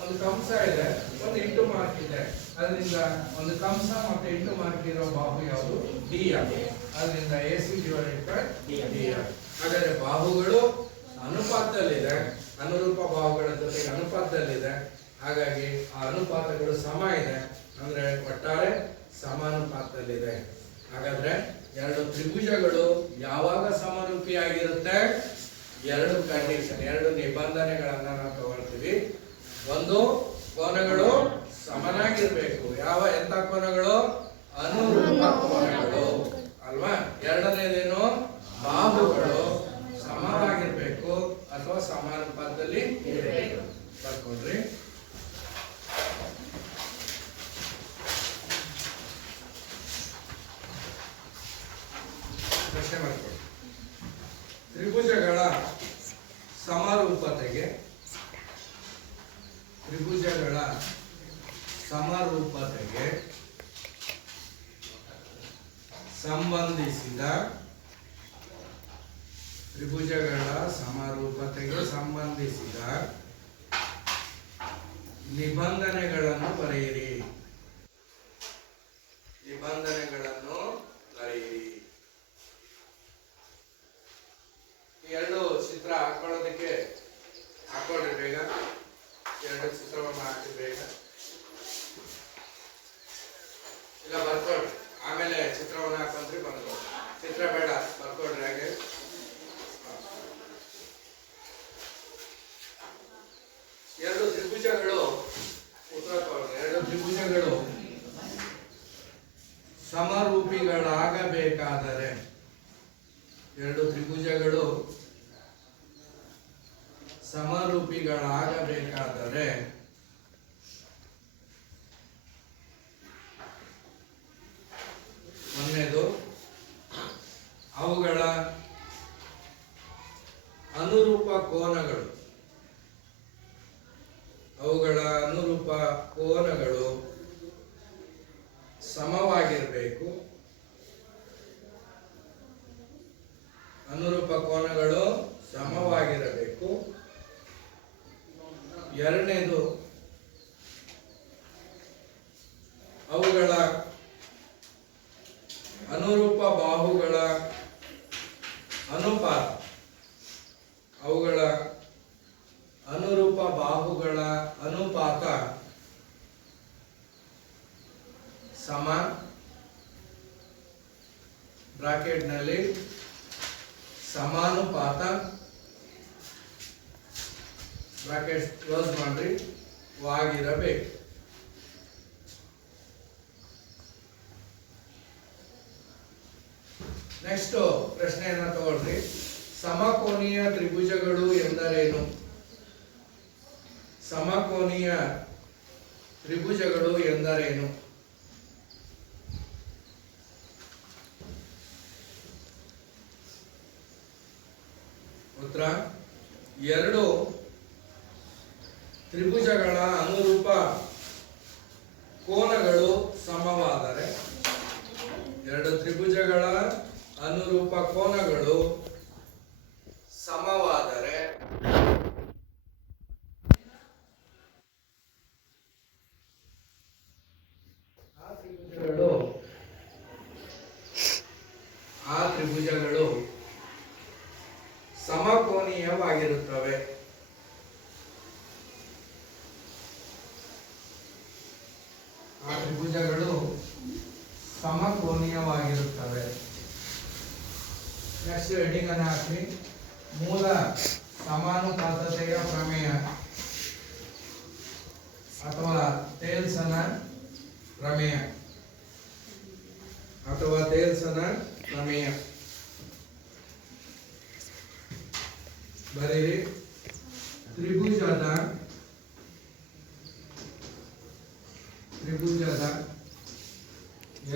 ಒಂದು ಕಂಸ ಇದೆ, ಒಂದು ಇಂಟು ಮಾರ್ಕ್ ಇದೆ. ಅದರಿಂದ ಒಂದು ಕಂಸ ಮತ್ತೆ ಇಂಟು ಮಾರ್ಕ್ ಇರೋ ಬಾಹು ಯಾವುದು, ಡಿ ಎಫ್. ಅದರಿಂದ A C divided by D F. ಹಾಗಾದ್ರೆ ಬಾಹುಗಳು ಅನುಪಾತದಲ್ಲಿದೆ, ಅನುರೂಪ ಬಾಹುಗಳ ಜೊತೆಗೆ ಅನುಪಾತದಲ್ಲಿದೆ. ಹಾಗಾಗಿ ಆ ಅನುಪಾತಗಳು ಸಮ ಇದೆ, ಅಂದ್ರೆ ಒಟ್ಟಾರೆ ಸಮಾನುಪಾತದಲ್ಲಿದೆ. ಹಾಗಾದ್ರೆ ಎರಡು ತ್ರಿಭುಜಗಳು ಯಾವಾಗ ಸಮರೂಪಿಯಾಗಿರುತ್ತೆ, ಎರಡು ಕಂಡೀಷನ್, ಎರಡು ನಿಬಂಧನೆಗಳನ್ನ ನಾವು ತಗೊಳ್ತೀವಿ. ಒಂದು, ಕೋನಗಳು ಸಮನಾಗಿರ್ಬೇಕು. ಎಂತ ಕೋನಗಳು, ಅನುರೂಪ ಕೋನಗಳು ಅಲ್ವಾ? ಎರಡನೇದೇನು, ಬಾಹುಗಳು ಸಮವಾಗಿರ್ಬೇಕು ಅಥವಾ ಸಮಾನುಪಾತದಲ್ಲಿ ಇರಬೇಕು. ಬರ್ಕೊಡ್ರಿ. ಪ್ರಶ್ನೆ ಮಾಡ್ಕೊಳ್ಳಿ. ತ್ರಿಭುಜಗಳ ಸಮರೂಪತೆಗೆ ಸಂಬಂಧಿಸಿದ ತ್ರಿಭುಜಗಳ ಸಮರೂಪತೆಗೆ ಸಂಬಂಧಿಸಿದ ನಿಬಂಧನೆಗಳನ್ನು ಬರೆಯಿರಿ. ನಿಬಂಧನೆಗಳನ್ನು ಬರೆಯಿರಿ. ಈ ಎರಡು ಚಿತ್ರ ಹಾಕೊಳ್ಳೋದಕ್ಕೆ ಹಾಕೊಳ್ರಿ ಬೇಗ. ಎರಡು ಚಿತ್ರವನ್ನು ಹಾಕಿ ಬೇಗ. ಇಲ್ಲ ಬರ್ಕೊಳ್ರಿ, ಆಮೇಲೆ ಚಿತ್ರವನ್ನು ಹಾಕೊಂಡ್ರಿ ಬಂದ್ಕೊಳ್ರಿ. ಚಿತ್ರ ಬೇಡ, ಬರ್ಕೊಳ್ರಿ ಹಾಗೆ. ಎರಡು ತ್ರಿಭುಜಗಳು ಉತ್ತರ ತಗೊಳ್ರಿ. ಎರಡು ತ್ರಿಭುಜಗಳು ಸಮರೂಪಿಗಳಾಗಬೇಕಾದರೆ, ಎರಡು ತ್ರಿಭುಜಗಳು ಸಮರೂಪಿಗಳಾಗಬೇಕಾದರೆ ಒಂದನೇದು ಅವುಗಳ ಅನುರೂಪ ಕೋನಗಳು, ಅವುಗಳ ಅನುರೂಪ ಕೋನಗಳು ಸಮವಾಗಿರಬೇಕು. ಅನುರೂಪ ಕೋನಗಳು ಸಮವಾಗಿರಬೇಕು. ಎರಡನೇದು ಅವುಗಳ ಅನುರೂಪ ಬಾಹುಗಳ ಅನುಪಾತ, ಅವುಗಳ ಅನುರೂಪ ಬಾಹುಗಳ ಅನುಪಾತ ಸಮ, ಬ್ರಾಕೆಟ್ನಲ್ಲಿ ಸಮಾನುಪಾತ, ಬ್ರಾಕೆಟ್ ಕ್ಲೋಸ್ ಮಾಡ್ರಿ, ವಾಗಿರಬೇಕು. ನೆಕ್ಸ್ಟ್ ಪ್ರಶ್ನೆಯನ್ನ ತಗೊಳ್ರಿ. ಸಮಕೋನೀಯ ತ್ರಿಭುಜಗಳು ಎಂದರೇನು? ಸಮಕೋನೀಯ ತ್ರಿಭುಜಗಳು ಎಂದರೇನು? ಉತ್ತರ: ಎರಡು ತ್ರಿಭುಜಗಳ ಅನುರೂಪ ಕೋನಗಳು ಸಮವಾದರೆ, ಎರಡು ತ್ರಿಭುಜಗಳ ಅನುರೂಪ ಕೋನಗಳು ಸಮವಾದರೆ ಆ ತ್ರಿಭುಜಗಳು ಸಮಕೋನೀಯವಾಗಿರುತ್ತವೆ. ಆ ತ್ರಿಭುಜಗಳು ಸಮಕೋನೀಯವಾಗಿರುತ್ತವೆ. ನೆಕ್ಸ್ಟ್ ಹೆಡಿಂಗ್ ಅನ್ನು ಹಾಕಿ. ಮೂಲ ಸಮಾನುಪಾತತೆಯ ಪ್ರಮೇಯ ಅಥವಾ ಥೇಲ್ಸನ ಪ್ರಮೇಯ ಅಥವಾ ಥೇಲ್ಸನ ಪ್ರಮೇಯ ಬರೀರಿ. ತ್ರಿಭುಜದ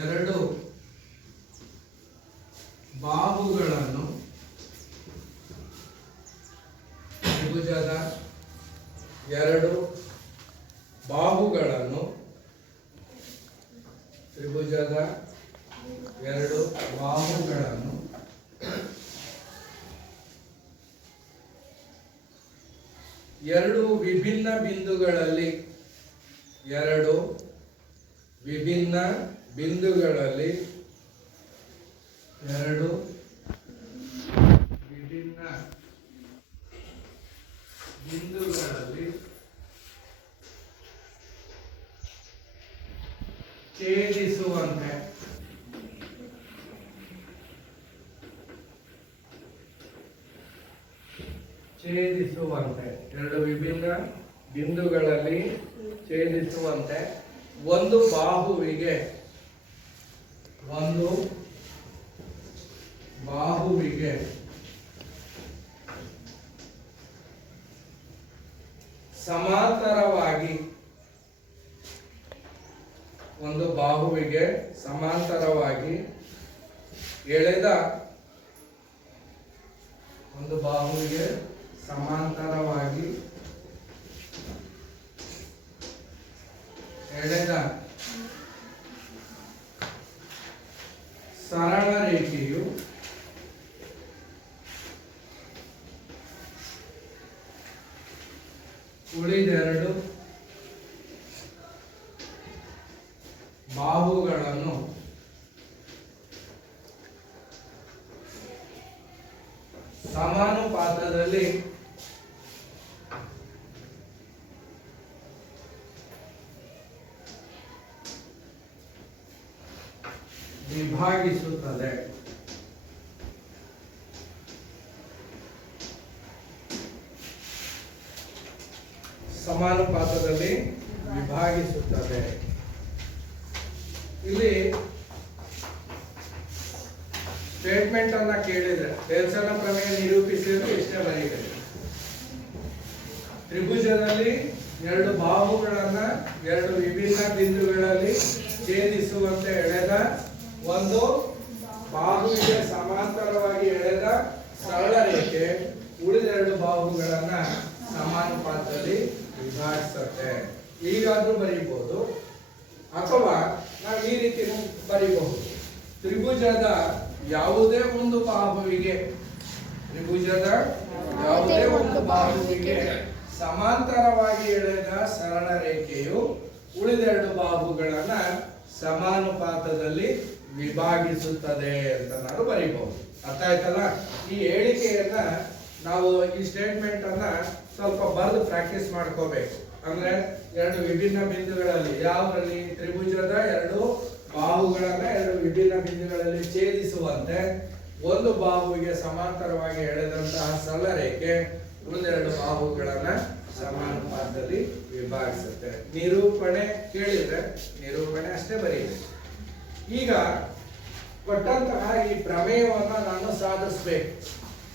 ಎರಡು ಬಾಹುಗಳನ್ನು, ತ್ರಿಭುಜದ ಎರಡು ಬಾಹುಗಳನ್ನು, ತ್ರಿಭುಜದ ಎರಡು ಬಾಹುಗಳನ್ನು ಎರಡು ವಿಭಿನ್ನ ಬಿಂದುಗಳಲ್ಲಿ, ಎರಡು ವಿಭಿನ್ನ ಬಿಂದುಗಳಲ್ಲಿ, ಎರಡು ವಿಭಿನ್ನ ಬಿಂದುಗಳಲ್ಲಿ ಛೇದಿಸುವಂತೆ, ಎರಡು ವಿಭಿನ್ನ ಬಿಂದುಗಳಲ್ಲಿ ಛೇದಿಸುವಂತೆ ಒಂದು ಬಾಹುವಿಗೆ ಸಮಾಂತರವಾಗಿ, ಒಂದು ಬಾಹುವಿಗೆ ಸಮಾಂತರವಾಗಿ ಎಳೆದ, ಒಂದು ಬಾಹುವಿಗೆ ಸಮಾಂತರವಾಗಿ ಎಳೆದ ಸರಳ ರೇಖೆಯು ಉಳಿದೆರಡು ಬಾಹುಗಳನ್ನು ಸಮಾನುಪಾತದಲ್ಲಿ ವಿಭಾಗಿಸುತ್ತದೆ. ಸಮಾನುಪಾತದಲ್ಲಿ ವಿಭಾಗಿಸುತ್ತದೆ. ಇಲ್ಲಿ ಸ್ಟೇಟ್ಮೆಂಟ್ ಅನ್ನ ಕೇಳಿದ್ರೆ ಟೇಲ್ಸನ ಪ್ರಮೇಯ ನಿರೂಪಿಸಿದ್ರೆ ಇಷ್ಟೇ ಬರೀಬೇಕು. ತ್ರಿಭುಜದಲ್ಲಿ ಎರಡು ಬಾಹುಗಳನ್ನ ಎರಡು ವಿಭಿನ್ನ ಬಿಂದುಗಳಲ್ಲಿ ಛೇದಿಸುವಂತೆ ಎಳೆದ ಒಂದು ಬಾಹುವಿಗೆ ಸಮಾಂತರವಾಗಿ ಎಳೆದ ಸರಳ ರೇಖೆ ಉಳಿದೆರಡು ಬಾಹುಗಳನ್ನ ಸಮಾನುಪಾತದಲ್ಲಿ ವಿಭಾಗಿಸುತ್ತೆ. ಹೀಗಾದ್ರೂ ಬರೀಬಹುದು ಅಥವಾ ನಾವು ಈ ರೀತಿ ಬರೀಬಹುದು. ತ್ರಿಭುಜದ ಯಾವುದೇ ಒಂದು ಬಾಹುವಿಗೆ ಸಮಾಂತರವಾಗಿ ಎಳೆದ ಸರಳ ರೇಖೆಯು ಉಳಿದೆರಡು ಬಾಹುಗಳನ್ನ ಸಮಾನುಪಾತದಲ್ಲಿ ವಿಭಾಗಿಸುತ್ತದೆ ಅಂತ ನಾವು ಬರೀಬಹುದು. ಅರ್ಥ ಆಯ್ತಲ್ಲ? ಈ ಹೇಳಿಕೆಯನ್ನ ನಾವು ಈ ಸ್ಟೇಟ್ಮೆಂಟ್ ಅನ್ನ ಸ್ವಲ್ಪ ಬರೆದು ಪ್ರಾಕ್ಟೀಸ್ ಮಾಡ್ಕೋಬೇಕು. ಅಂದ್ರೆ ಎರಡು ವಿಭಿನ್ನ ಬಿಂದುಗಳಲ್ಲಿ ಯಾವುದರಲ್ಲಿ ತ್ರಿಭುಜದ ಎರಡು ಬಾಹುಗಳನ್ನ ಎರಡು ವಿಭಿನ್ನ ಬಿಂದುಗಳಲ್ಲಿ ಛೇದಿಸುವಂತೆ ಒಂದು ಬಾಹುವಿಗೆ ಸಮಾಂತರವಾಗಿ ಎಳೆದಂತಹ ಸರಳ ರೇಖೆ ಉಳಿದೆರಡು ಬಾಹುಗಳನ್ನ ಸಮಾನುಪಾತದಲ್ಲಿ ವಿಭಾಗಿಸುತ್ತೆ. ನಿರೂಪಣೆ ಕೇಳಿದ್ರೆ ನಿರೂಪಣೆ ಅಷ್ಟೇ ಬರೀಬೇಕು. ಈಗ ಕೊಟ್ಟಂತಹ ಈ ಪ್ರಮೇಯವನ್ನ ನಾನು ಸಾಧಿಸ್ಬೇಕು.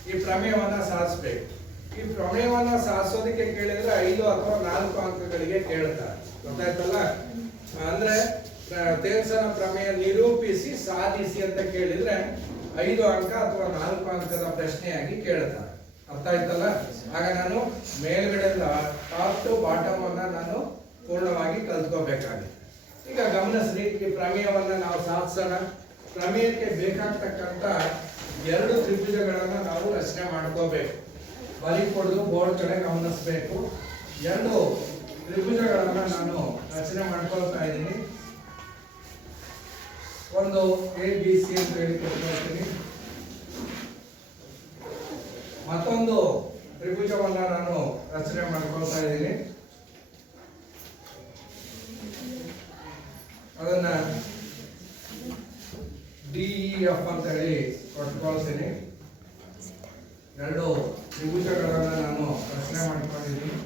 ಈ ಪ್ರಮೇಯವನ್ನ ಸಾಧಿಸೋದಕ್ಕೆ ಕೇಳಿದ್ರೆ 5 ಅಥವಾ 4 ಅಂಕಗಳಿಗೆ ಕೇಳ್ತಾರೆ. ಗೊತ್ತಾಯ್ತಲ್ಲ? ಅಂದ್ರೆ ತೇಲ್ಸನ ಪ್ರಮೇಯ ನಿರೂಪಿಸಿ ಸಾಧಿಸಿ ಅಂತ ಕೇಳಿದ್ರೆ 5 ಅಂಕ ಅಥವಾ 4 ಅಂಕದ ಪ್ರಶ್ನೆಯಾಗಿ ಕೇಳ್ತಾರೆ. ಅರ್ಥ ಆಯ್ತಲ್ಲ? ಆಗ ನಾನು ಮೇಲ್ಗಡೆಯಿಂದ ಟಾಪ್ ಟು ಬಾಟಮ್ ಅನ್ನ ನಾನು ಪೂರ್ಣವಾಗಿ ಕಲ್ತ್ಕೋಬೇಕಾಗುತ್ತೆ. ಈಗ ಗಮನಿಸ್ರಿ, ಈ ಪ್ರಮೇಯವನ್ನ ನಾವು ಸಾಧಿಸೋಣ. ಪ್ರಮೇಯಕ್ಕೆ ಬೇಕಾಗ್ತಕ್ಕಂತ 2 ತ್ರಿಭುಜಗಳನ್ನ ನಾವು ರಚನೆ ಮಾಡ್ಕೋಬೇಕು. ಬರೀಕೊಡೋದು ಬೋರ್ಡ್ ಕಡೆ ಗಮನಿಸಬೇಕು. 2 ತ್ರಿಭುಜಗಳನ್ನ ನಾನು ರಚನೆ ಮಾಡ್ಕೊಳ್ತಾ ಇದ್ದೀನಿ. ಒಂದು ABC ಅಂತ ಹೇಳಿ ಕೊಡ್ತೀನಿ. ಮತ್ತೊಂದು ತ್ರಿಭುಜವನ್ನ ನಾನು ರಚನೆ ಮಾಡ್ಕೊಳ್ತಾ ಇದ್ದೀನಿ. ಅದನ್ನ DEF ಅಂತ ಹೇಳಿ ಕೊಟ್ಕೊಳ್ತೀನಿ. 2 ತ್ರಿಭುಜಗಳನ್ನ ನಾನು ರಚನೆ ಮಾಡ್ಕೊಂಡಿದ್ದೀನಿ.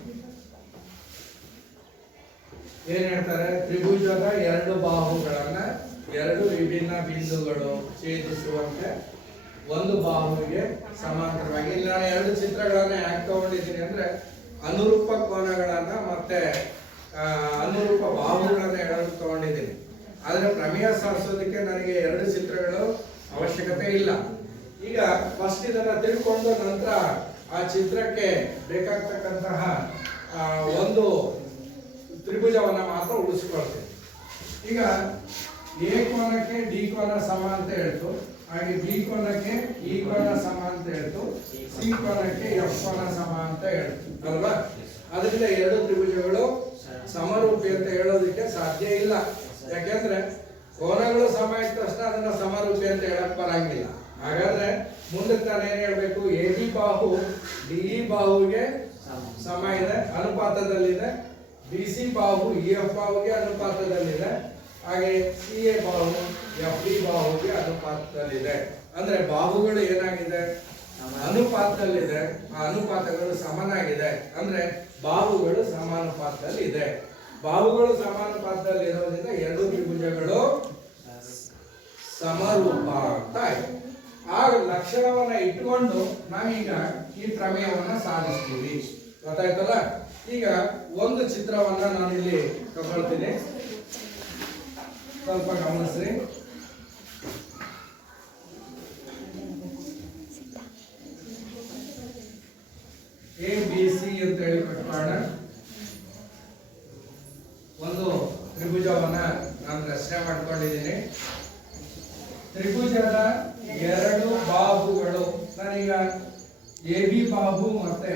ಏನ್ ಹೇಳ್ತಾರೆ? ತ್ರಿಭುಜದ 2 ಬಾಹುಗಳನ್ನ 2 ವಿಭಿನ್ನ ಬಿಂದುಗಳು ಛೇದಿಸುವಂತೆ ಒಂದು ಬಾಹುವಿಗೆ ಸಮಾಂತರವಾಗಿ. ಇಲ್ಲಿ ನಾನು 2 ಚಿತ್ರಗಳನ್ನ ಯಾಕೆ ತಗೊಂಡಿದ್ದೀನಿ ಅಂದ್ರೆ ಅನುರೂಪ ಕೋನಗಳನ್ನ ಮತ್ತೆ ಅನುರೂಪ ಬಾಹುಗಳನ್ನ ಹೇಳಲು ತಗೊಂಡಿದ್ದೀನಿ. ಆದ್ರೆ ಪ್ರಮೇಯ ಸಾಧಿಸೋದಕ್ಕೆ ನನಗೆ 2 ಚಿತ್ರಗಳು ಅವಶ್ಯಕತೆ ಇಲ್ಲ. ಈಗ ಫಸ್ಟ್ ಇದನ್ನ ತಿಳ್ಕೊಂಡು ನಂತರ ಆ ಚಿತ್ರಕ್ಕೆ ಬೇಕಾಗ್ತಕ್ಕಂತಹ ಒಂದು ತ್ರಿಭುಜವನ್ನ ಮಾತ್ರ ಉಳಿಸ್ಕೊಳ್ತೀನಿ. ಈಗ ಎ ಕೋನಕ್ಕೆ ಡಿ ಕೋನ ಸಮ ಅಂತ ಹೇಳ್ತು, ಹಾಗೆ ಬಿ ಕೋನಕ್ಕೆ ಇ ಕೋನ ಸಮ ಅಂತ ಹೇಳ್ತು, ಸಿ ಕೋನಕ್ಕೆ ಎಫ್ ಕೋನ ಸಮ ಅಂತ ಹೇಳ್ತು ಅಲ್ವಾ? ಅದರಿಂದ 2 ತ್ರಿಭುಜಗಳು ಸಮರೂಪಿ ಅಂತ ಹೇಳೋದಕ್ಕೆ ಸಾಧ್ಯ ಇಲ್ಲ. ಯಾಕೆಂದ್ರೆ ಕೋನಗಳು ಸಮ ಇದ್ದ ತಕ್ಷಣ ಅದನ್ನ ಸಮರೂಪಿ ಅಂತ ಹೇಳಕ್ ಬರಂಗಿಲ್ಲ. ಹಾಗಾದ್ರೆ ಮುಂದಕ್ಕೆ ನಾನು ಏನ್ ಹೇಳ್ಬೇಕು? ಎ ಬಾಹು ಡಿ ಬಾಹುಗೆ ಸಮ ಇದೆ, ಅನುಪಾತದಲ್ಲಿದೆ. BC ಬಾಹು EF ಬಾಹುಗೆ ಅನುಪಾತದಲ್ಲಿದೆ. ಹಾಗೆ CA ಬಾಹು FD ಬಾಹುಗೆ ಅನುಪಾತದಲ್ಲಿದೆ. ಅಂದ್ರೆ ಬಾಹುಗಳು ಏನಾಗಿದೆ? ಅನುಪಾತದಲ್ಲಿದೆ. ಆ ಅನುಪಾತಗಳು ಸಮನಾಗಿದೆ. ಅಂದ್ರೆ ಬಾಹುಗಳು ಸಮಾನುಪಾತದಲ್ಲಿ ಇದೆ. ಬಾಹುಗಳು ಸಮಾನುಪಾತದಲ್ಲಿ ಇರೋದ್ರಿಂದ 2 ತ್ರಿಭುಜಗಳು ಸಮರೂಪ ಅಂತ ಆಯ್ತು. ಆ ಲಕ್ಷಣವನ್ನ ಇಟ್ಟುಕೊಂಡು ನಾವೀಗ ಈ ಪ್ರಮೇಯವನ್ನ ಸಾಧಿಸ್ತೀವಿ. ಗೊತ್ತಾಯ್ತಲ್ಲ? ಈಗ ಒಂದು ಚಿತ್ರವನ್ನ ನಾನಿಲ್ಲಿ ತಗೊಳ್ತೀನಿ, ಸ್ವಲ್ಪ ಗಮನಿಸ್ರಿ. ABC ಅಂತ ಹೇಳಿ ಕಟ್ಕೋಣ. ಒಂದು ತ್ರಿಭುಜವನ್ನ ನಾನು ರಚನೆ ಮಾಡ್ಕೊಂಡಿದ್ದೀನಿ. ತ್ರಿಭುಜದ 2 ಬಾಹುಗಳು, ನಾನೀಗ AB ಬಾಹು ಮತ್ತೆ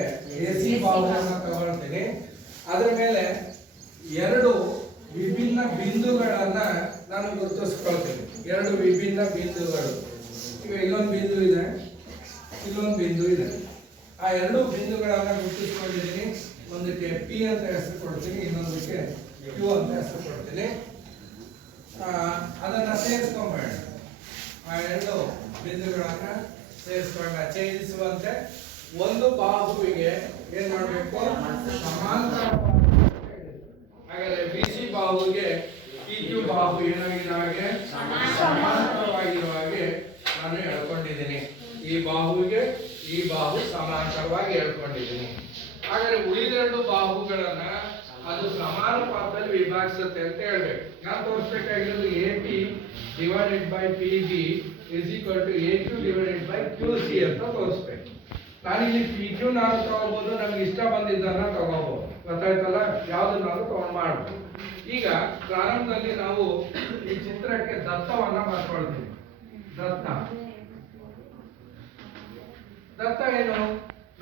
AC ಬಾಹುವನ್ನು ತಗೊಳ್ತೀನಿ. ಅದರ ಮೇಲೆ 2 ವಿಭಿನ್ನ ಬಿಂದುಗಳನ್ನ ನಾನು ಗುರುತಿಸ್ಕೊಳ್ತೀನಿ. ಎರಡು ವಿಭಿನ್ನ ಬಿಂದುಗಳು. ಈಗ ಇಲ್ಲೊಂದು ಬಿಂದು ಇದೆ, ಇಲ್ಲೊಂದು ಬಿಂದು ಇದೆ. ಆ ಎರಡು ಬಿಂದುಗಳನ್ನ ಗುರುತಿಸ್ಕೊಂಡಿದ್ದೀನಿ. ಒಂದಕ್ಕೆ ಪಿ ಅಂತ ಹೆಸರು ಕೊಡ್ತೀನಿ, ಇನ್ನೊಂದಕ್ಕೆ ಕ್ಯೂ ಅಂತ ಹೆಸರು ಕೊಡ್ತೀನಿ. ಅದನ್ನ ಸೇರಿಸ್ಕೊಂಬೇಡ. ಆ ಎರಡು ಬಿಂದುಗಳನ್ನ ಸೇರಿಸ್ಕೊಂಡ ಛೇದಿಸುವಂತೆ ಒಂದು ಬಾಹುವಿಗೆ ಏನ್ ಮಾಡಬೇಕು? ಸಮಾಂತರ. ಹಾಗಾದ್ರೆ ಬಿ ಸಿ ಬಾಹುವಿಗೆ ಪಿ ಕ್ಯೂ ಬಾಹು ಏನಾಗಿದೆ? ಹಾಗೆ ಸಮಾಂತರವಾಗಿರುವ ಹಾಗೆ ನಾನು ಹೇಳ್ಕೊಂಡಿದ್ದೀನಿ. ಈ ಬಾಹುವಿಗೆ ಈ ಬಾಹು ಸಮಾಂತರವಾಗಿ ಹೇಳ್ಕೊಂಡಿದ್ದೀನಿ. ಹಾಗಾದ್ರೆ ಉಳಿದೆರಡು ಬಾಹುಗಳನ್ನ ಅದು ಸಮಾನುಪಾತದಲ್ಲಿ ವಿಭಾಗಿಸುತ್ತೆ ಅಂತ ಹೇಳ್ಬೇಕು. ನಾನು ತೋರಿಸ್ಬೇಕಾಗಿರೋದು A P divided by P B is equal to A Q divided by Q C ಅಂತ ತೋರಿಸ್ಬೇಕು. ನಾನಿಲ್ಲಿ ಪಿ ಕ್ಯೂ ನಾನು ತಗೋಬಹುದು, ನಮ್ಗೆ ಇಷ್ಟ ಬಂದಿದ್ದನ್ನ ತಗೋಬಹುದು. ಗೊತ್ತಾಯ್ತಲ್ಲ? ಯಾವ್ದನ್ನಾದ್ರೂ ತಗೊಂಡು ಮಾಡ್ಬೋದು. ಈಗ ಪ್ರಾರಂಭದಲ್ಲಿ ನಾವು ಈ ಚಿತ್ರಕ್ಕೆ ದತ್ತವನ್ನ ಬರ್ಕೊಳ್ತೀವಿ. ದತ್ತ ಏನು?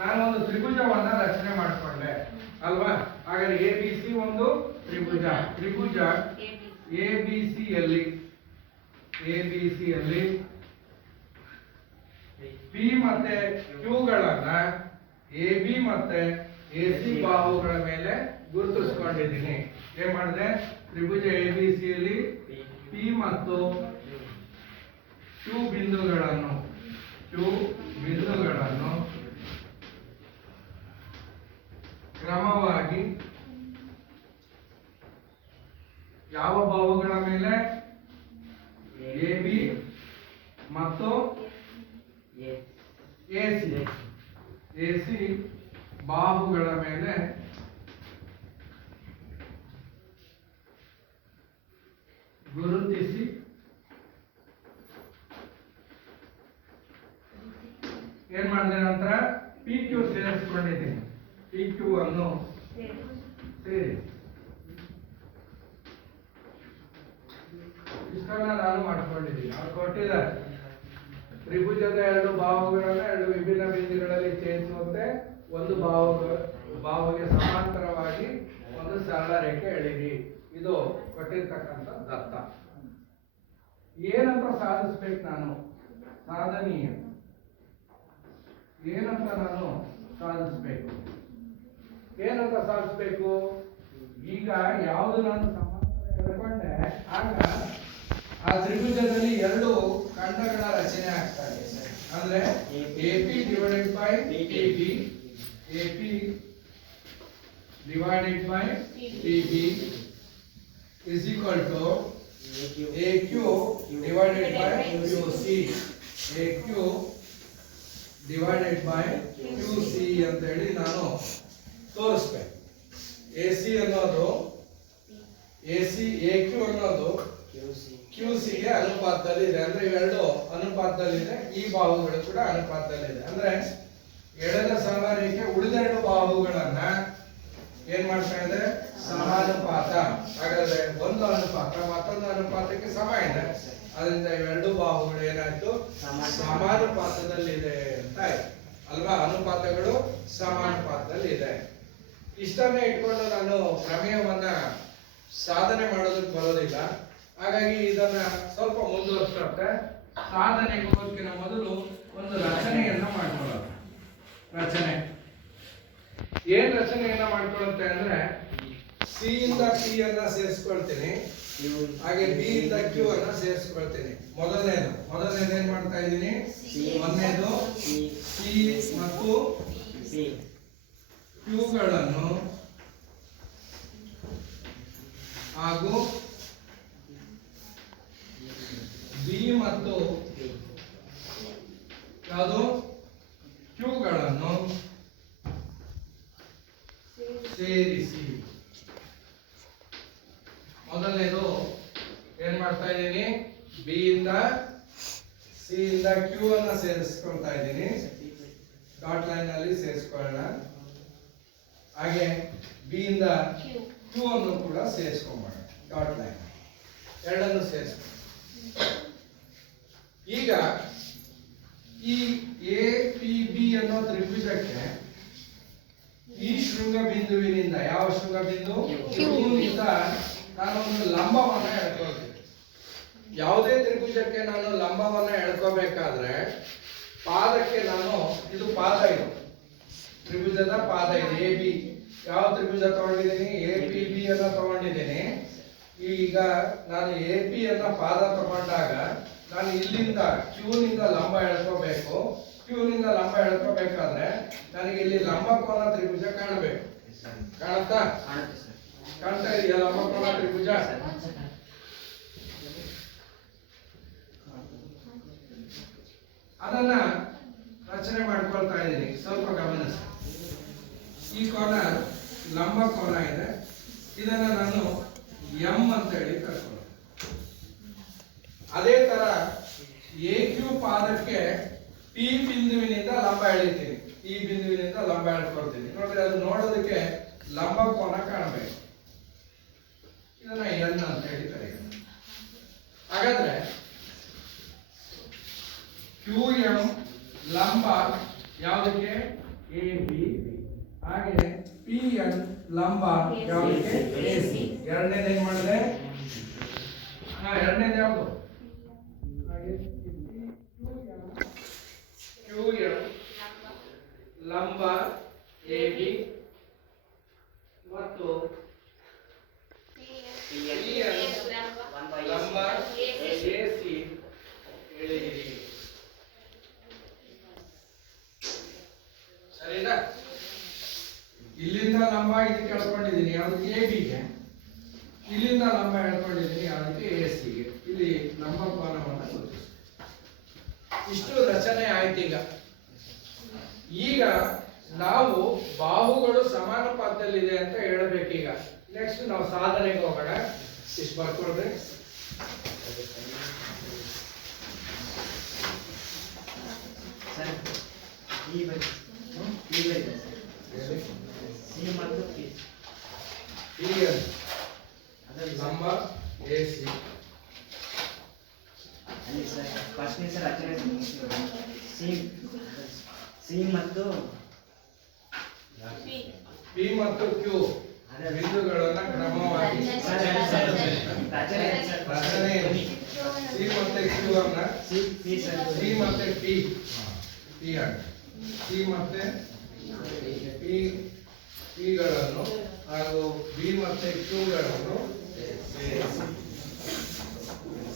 ನಾನು ಒಂದು ತ್ರಿಭುಜವನ್ನ ರಚನೆ ಮಾಡಿಕೊಂಡೆ ಅಲ್ವಾ? ಹಾಗಾದ್ರೆ ಎ ಬಿ ಸಿ ಒಂದು ತ್ರಿಭುಜ ಎ ಬಿ ಸಿ ಯಲ್ಲಿ ಪಿ ಮತ್ತೆ ಕ್ಯೂಗಳನ್ನ ಎ ಬಿ ಮತ್ತೆ ಎ ಸಿ ಬಾಹುಗಳ ಮೇಲೆ ಗುರುತಿಸ್ಕೊಂಡಿದ್ದೀನಿ. ಏನ್ ಮಾಡಿದೆ? ತ್ರಿಭುಜ ಎ ಬಿ ಸಿ ಯಲ್ಲಿ ಪಿ ಮತ್ತು ಕ್ಯೂ ಬಿಂದುಗಳನ್ನು ಕ್ರಮವಾಗಿ ಯಾವ ಬಾಹುಗಳ ಮೇಲೆ? ಎ ಬಿ ಮತ್ತು ಎ ಸಿ ಬಾಹುಗಳ ಮೇಲೆ ಗುರುತಿಸಿ ಏನ್ ಮಾಡಿದೆ? ನಂತರ ಪಿ ಕ್ಯೂ ಸೇರಿಸ್ಕೊಂಡಿದ್ದೀನಿ. ಪಿ ಕ್ಯೂ ಅನ್ನು ಸೇರಿ ಇಷ್ಟನ್ನ ನಾನು ಮಾಡ್ಕೊಂಡಿದ್ದೀನಿ. ಅವ್ರು ಕೊಟ್ಟಿದ್ದಾರೆ ತ್ರಿಭುಜದ ಎರಡು ಬಾಹುಗಳನ್ನು ಎರಡು ವಿಭಿನ್ನ ಬಿಂದುಗಳಲ್ಲಿ ಛೇದಿಸುವಂತೆ ಒಂದು ಬಾಹುಗೆ ಸಮಾಂತರವಾಗಿ ಒಂದು ಸರಳ ರೇಖೆ ಎಳೀರಿ. ಇದು ಕೊಟ್ಟಿರ್ತಕ್ಕಂಥ ದತ್ತ. ಏನಂತ ಸಾಧಿಸ್ಬೇಕು? ನಾನು ಸಾಧನೀಯ ಏನಂತ ನಾನು ಸಾಧಿಸ್ಬೇಕು? ಈಗ ಯಾವುದು ನಾನು ಸಮಾಂತರ ಎಳ್ಕೊಂಡೆ ಆಗ ಆ ತ್ರಿಭುಜದಲ್ಲಿ ಎರಡು ಖಂಡಗಳ ರಚನೆ ಆಗ್ತಾ ಇದೆ. ಅಂದ್ರೆ A P divided by P B is equal to AQ divided by QC. AQ divided by QC ಅಂತ ಹೇಳಿ ನಾನು ತೋರಿಸ್ಬೇಕು. AC ಅನ್ನೋದು AQ ಅನ್ನೋದು QC ಗೆ ಅನುಪಾತದಲ್ಲಿ ಇದೆ. ಅಂದ್ರೆ ಇವೆರಡು ಅನುಪಾತದಲ್ಲಿದೆ. ಈ ಬಾಹುಗಳು ಕೂಡ ಅನುಪಾತದಲ್ಲಿದೆ. ಅಂದ್ರೆ ಎಳೆದ ಸರಳ ರೇಖೆ ಉಳಿದೆರಡು ಬಾಹುಗಳನ್ನ ಏನ್ ಮಾಡ್ತಾ ಇದೆ? ಸಮಾನುಪಾತ. ಹಾಗಾದ್ರೆ ಒಂದು ಅನುಪಾತ ಮತ್ತೊಂದು ಅನುಪಾತಕ್ಕೆ ಸಮ ಇದೆ. ಅದರಿಂದ ಇವೆರಡು ಬಾಹುಗಳು ಏನಾಯ್ತು? ಸಮಾನುಪಾತದಲ್ಲಿದೆ ಅಂತ ಆಯ್ತು ಅಲ್ವಾ? ಅನುಪಾತಗಳು ಸಮಾನುಪಾತದಲ್ಲಿ ಇದೆ. ಇಷ್ಟನ್ನೇ ಇಟ್ಕೊಂಡು ನಾನು ಪ್ರಮೇಯವನ್ನ ಸಾಧನೆ ಮಾಡೋದಕ್ಕೆ ಬರೋದಿಲ್ಲ. ಹಾಗಾಗಿ ಇದನ್ನ ಸ್ವಲ್ಪ ಮುಂದುವರಿಸುತ್ತೆ. ಸಾಧನೆಗೆ ಹೋಗೋದಕ್ಕಿಂತ ಮೊದಲು ಒಂದು ರಚನೆಯನ್ನ ಮಾಡ್ಕೊಳ್ಳೋದು. ಏನ್ ರಚನೆಯನ್ನ ಮಾಡ್ಕೊಳ್ಳುತ್ತೆ ಅಂದ್ರೆ ಸಿ ಇಂದ ಪಿ ಅನ್ನ ಸೇರಿಸ್ಕೊಳ್ತೀನಿ, ಹಾಗೆ ಬಿ ಇಂದ ಕ್ಯೂ ಅನ್ನ ಸೇರಿಸ್ಕೊಳ್ತೀನಿ. ಮೊದಲನೇದು ಏನ್ ಮಾಡ್ತಾ ಇದ್ದೀನಿ? ಒಂದನೇದು ಸಿ ಮತ್ತು ಕ್ಯೂಗಳನ್ನು ಹಾಗೂ ಬಿ ಮತ್ತು ಯಾವುದು ಕ್ಯೂಗಳನ್ನು ಸೇರಿಸಿ. ಮೊದಲನೇದು ಏನ್ ಮಾಡ್ತಾ ಇದ್ದೀನಿ? ಬಿ ಇಂದ ಸಿ ಇಂದ ಕ್ಯೂ ಅನ್ನ ಸೇರಿಸ್ಕೊಳ್ತಾ ಇದ್ದೀನಿ. ಡಾಟ್ ಲೈನ್ ಅಲ್ಲಿ ಸೇರಿಸ್ಕೊಳ್ಳೋಣ. ಹಾಗೆ ಬಿ ಇಂದ ಕ್ಯೂ ಅನ್ನು ಕೂಡ ಸೇರಿಸ್ಕೊಂಬೋಣ. ಡಾಟ್ ಲೈನ್ ಎರಡನ್ನು ಸೇರಿಸ್ಕೊಂಡು ಈಗ ಈ ಎ ಪಿ ಬಿ ಅನ್ನೋ ತ್ರಿಭುಜಕ್ಕೆ ಈ ಶೃಂಗ ಬಿಂದುವಿನಿಂದ ಯಾವ ಶೃಂಗ ಬಿಂದು? ಕ್ಯೂ ನಿಂದ ನಾನು ಒಂದು ಲಂಬವನ್ನ ಎಳ್ಕೊಳ್ತೀನಿ. ಯಾವುದೇ ತ್ರಿಭುಜಕ್ಕೆ ನಾನು ಲಂಬವನ್ನ ಎಳ್ಕೋಬೇಕಾದ್ರೆ ಪಾದಕ್ಕೆ ನಾನು ಇದು ಪಾದ ಇದು ತ್ರಿಭುಜದ ಪಾದ ಇದೆ ಎ ಬಿ. ಯಾವ ತ್ರಿಭುಜ ತಗೊಂಡಿದ್ದೀನಿ? ಎ ಪಿ ಬಿ ಅನ್ನ ತಗೊಂಡಿದ್ದೀನಿ. ಈಗ ನಾನು ಎ ಪಿ ಅನ್ನ ಪಾದ ತಗೊಂಡಾಗ ನಾನು ಇಲ್ಲಿಂದ ಕ್ಯೂ ನಿಂದ ಲಂಬ ಎಳ್ಕೋಬೇಕು. ಕ್ಯೂ ನಿಂದ ಲಂಬ ಎಳ್ಕೋಬೇಕಾದ್ರೆ ನನಗೆ ಇಲ್ಲಿ ಲಂಬಕೋನ ತ್ರಿಭುಜ ಕಾಣಬೇಕು. ಕಾಣುತ್ತಾ? ಕಾಣುತ್ತೆ ಸರ್. ಕಾಣ್ತಾ ಇದೆಯಾ ಲಂಬಕೋನ ತ್ರಿಭುಜ? ಅದನ್ನ ರಚನೆ ಮಾಡ್ಕೊಳ್ತಾ ಇದ್ದೀನಿ, ಸ್ವಲ್ಪ ಗಮನಿಸಿ. ಈ ಕೋನ ಲಂಬ ಕೋನ ಇದೆ, ಇದನ್ನ ನಾನು ಎಂ ಅಂತ ಹೇಳಿ ಕರ್ಕೊಳ್ಳ. ಅದೇ ತರ ಎ ಕ್ಯೂ ಪಾದಕ್ಕೆ ಪಿ ಬಿಂದುವಿನಿಂದ ಲಂಬ ಎಳಿತೀನಿ. ಈ ಬಿಂದುವಿನಿಂದ ಲಂಬ ಎಳ್ಕೊಳ್ತೀನಿ. ನೋಡ್ರಿ, ಅದು ನೋಡೋದಕ್ಕೆ ಲಂಬ ಕೋನ ಕಾಣಬೇಕು. ಇದನ್ನ ಎನ್ ಅಂತ ಹೇಳಿ ಕರೆಯೋಣ. ಹಾಗಾದ್ರೆ ಕ್ಯೂ ಎಂ ಲಂಬ ಯಾವುದಕ್ಕೆ? A B. ಹಾಗೆ ಪಿ ಎನ್ ಲಂಬ ಯಾವುದಕ್ಕೆ? A C. ಎರಡನೇದು ಏನ್ ಮಾಡಿದೆ? ಎರಡನೇದು ಯಾವುದು? ಕ್ಯೂ ಎಂ ಲಂಬ ಎ ಬಿ ಮತ್ತು ಲಂಬ ಎ ಸಿ ಹೇಳಿದಿರಿ. ಸರಿನಾ? ಇಲ್ಲಿಂದ ಲಂಬ ಇದಕ್ಕೆ ಎಳ್ಕೊಂಡಿದ್ದೀನಿ, ಯಾವುದಕ್ಕೆ? ಎ ಬಿಗೆ. ಇಲ್ಲಿಂದ ಲಂಬ ಎಳ್ಕೊಂಡಿದ್ದೀನಿ, ಯಾವುದಕ್ಕೆ? ಎ ಸಿಗೆ. ಇಲ್ಲಿ ಲಂಬ ಕೋನವನ್ನು ಸೂಚಿಸಿ. ಇಷ್ಟು ರಚನೆ ಆಯ್ತು. ಈಗ ನಾವು ಬಾಹುಗಳು ಸಮಾನುಪಾತದಲ್ಲಿದೆ ಅಂತ ಹೇಳಬೇಕೀಗ. ನೆಕ್ಸ್ಟ್ ನಾವು ಸಾಧನೆಗೆ ಹೋಗೋಣ. ಇಷ್ಟು ಬರ್ಕೊಳ್ರಿ. ಸರ್ ಈ ಬರಿ ಈ ಬರಿ ಸಿ ಮತ್ತು ಪಿ. ಪಿ ಎನ್ ಅದರಲ್ಲಿ ಲಂಬ ಎ ಸಿ. ಅಲ್ಲಿ ಸರ್ ಫಸ್ಟ್ನೇ ಸರ್ ರಚನೆ ಸಿ ಸಿ ಮತ್ತು ಪಿ ಮತ್ತು ಕ್ಯೂ ಬಿಂದುಗಳನ್ನ ಕ್ರಮವಾಗಿ ರಚನೆ ಸಿ ಮತ್ತೆ ಕ್ಯೂ ಅನ್ನ ಸಿ ಮತ್ತೆ ಪಿ ಪಿ ಸಿ ಮತ್ತೆ ಪಿಗಳನ್ನು ಹಾಗೂ ಬಿ ಮತ್ತೆ ಕ್ಯೂಗಳನ್ನು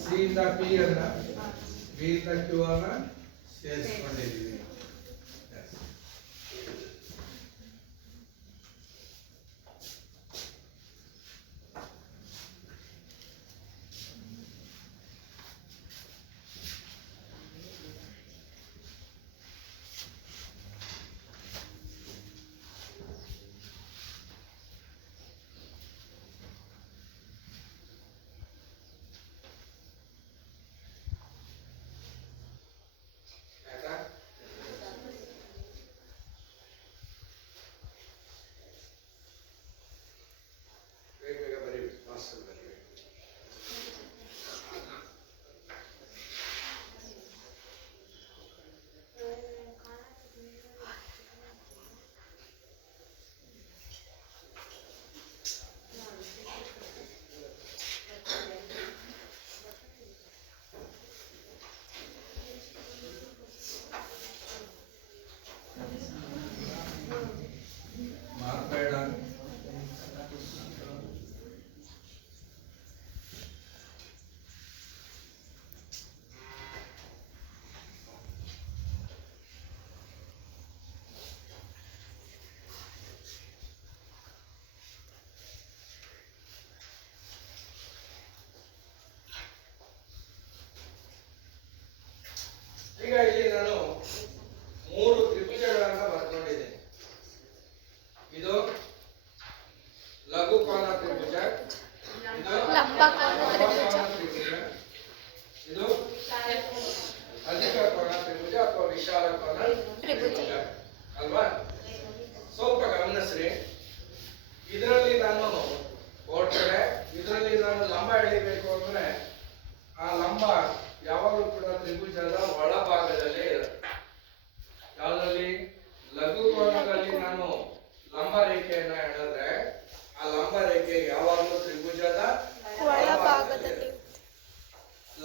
ಸಿ ಇಂದ ಪಿ ಅನ್ನ ಬಿ ಇಂದ ಕ್ಯೂ ಅನ್ನ ಸೇರಿಸಿಕೊಂಡಿದ್ದೀವಿ.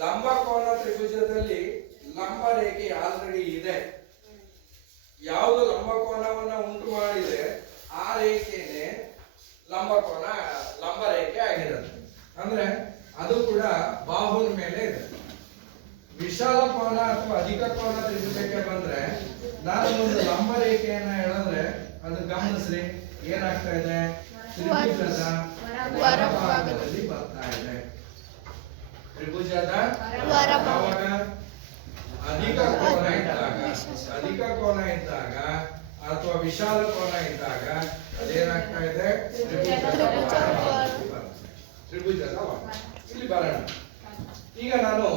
ಲಂಬಕೋನ ತ್ರಿಭುಜದಲ್ಲಿ ಲಂಬ ರೇಖೆ ಆಲ್ರೆಡಿ ಇದೆ. ಯಾವುದು ಲಂಬಕೋನವನ್ನ ಉಂಟು ಮಾಡಿದೆ ಆ ರೇಖೆನೆ ಲಂಬ ರೇಖೆ ಆಗಿರುತ್ತೆ. ಅಂದ್ರೆ ಅದು ಕೂಡ ಬಾಹುನ ಮೇಲೆ ಇದೆ. ವಿಶಾಲ ಕೋನ ಅಥವಾ ಅಧಿಕ ಕೋನ ತ್ರಿಭುಜಕ್ಕೆ ಬಂದ್ರೆ ನಾನು ಒಂದು ಲಂಬ ರೇಖೆಯನ್ನ ಹೇಳಿದ್ರೆ ಅದು ಗಮನಿಸ್ರಿ ಏನಾಗ್ತಾ ಇದೆ, ತ್ರಿಭುಜದ ಹೊರಭಾಗದಲ್ಲಿ ಬರ್ತಾ ಇದೆ. ತ್ರಿಭುಜದ ಯಾವಾಗ ಅಧಿಕ ಕೋನ ಇದ್ದಾಗ ಅಥವಾ ವಿಶಾಲ ಕೋನ ಇದ್ದಾಗ ಅದೇನಾಗ್ತಾ ಇದೆ, ತ್ರಿಭುಜದ ಇಲ್ಲಿ ಬರೋಣ. ಈಗ ನಾನು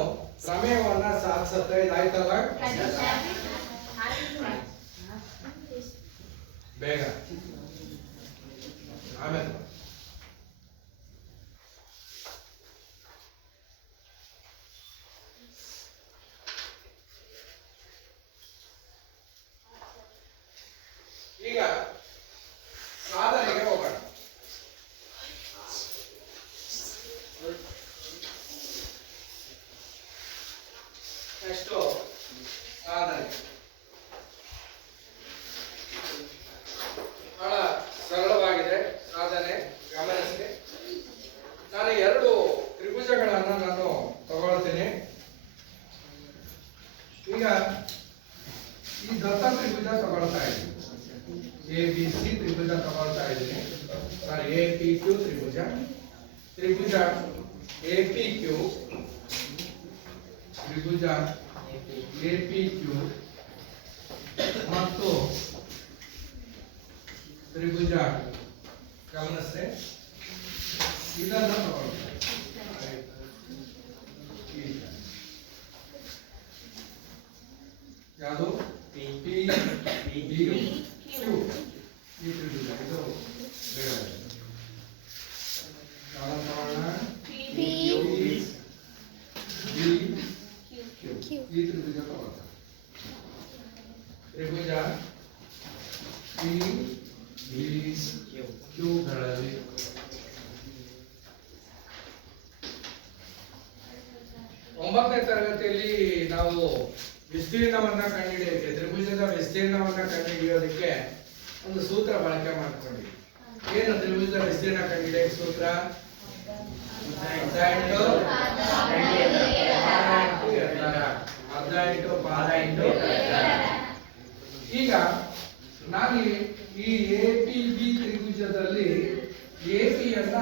ಪ್ರಮೇಯವನ್ನ ಸಾಧಿಸುತ್ತೆ ಇದಾಯ್ತಲ್ಲ, ಬೇಗ ಆಮೇಲೆ ಈಗ ಸಾಧನೆಗೆ ಹೋಗೋಣ. ಎಷ್ಟು ಸಾಧನೆ ಬಹಳ ಸರಳವಾಗಿದೆ. ಸಾಧನೆ ಗಮನಿಸಿ. ನಾನು ಎರಡು ತ್ರಿಭುಜಗಳನ್ನ ನಾನು ತಗೊಳ್ತೀನಿ. ಈಗ ಈ ದತ್ತ ತ್ರಿಭುಜ ತಗೊಳ್ತಾ ಇದ್ದೀನಿ, ABC ತ್ರಿಭುಜ ತಗೊಳ್ತಾ ಇದ್ದೀನಿ. ಸಾರಿ, APQ ತ್ರಿಭುಜ APQ ತ್ರಿಭುಜ APQ ಮತ್ತು ತ್ರಿಭುಜ ಗಮನಿಸಿ ಇದನ್ನ ತಗೊಳ್ತಾರೆ. ಯಾವುದು PQ ಈ ತ್ರಿಭುಜ ಇದು ಬೇಡ. ಯಾವ್ದು ತಗೊಳ್ಳೋಣ? ಈ ತ್ರಿಭುಜ ತಗೊಳ್ತಾರೆ. ತ್ರಿಭುಜ PQಗಳಲ್ಲಿ ಒಂಬತ್ತನೇ ತರಗತಿಯಲ್ಲಿ ನಾವು ವಿಸ್ತೀರ್ಣವನ್ನ ಕಂಡುಹಿಡಿಯೋಕೆ, ತ್ರಿಭುಜದ ವಿಸ್ತೀರ್ಣವನ್ನ ಕಂಡುಹಿಡಿಯೋದಕ್ಕೆ ಒಂದು ಸೂತ್ರ ಬಳಕೆ ಮಾಡ್ಕೊಂಡ್ವಿ. ಏನು ತ್ರಿಭುಜದ ವಿಸ್ತೀರ್ಣ ಕಂಡುಹಿಡಿಯೋಕೆ ಸೂತ್ರ? ಅರ್ಧ ಇಂಟು ಪಾದ ಇಂಟು ಎತ್ತರ. ಈಗ ನಾನು ಈ APB ತ್ರಿಭುಜದಲ್ಲಿ AP ಯನ್ನ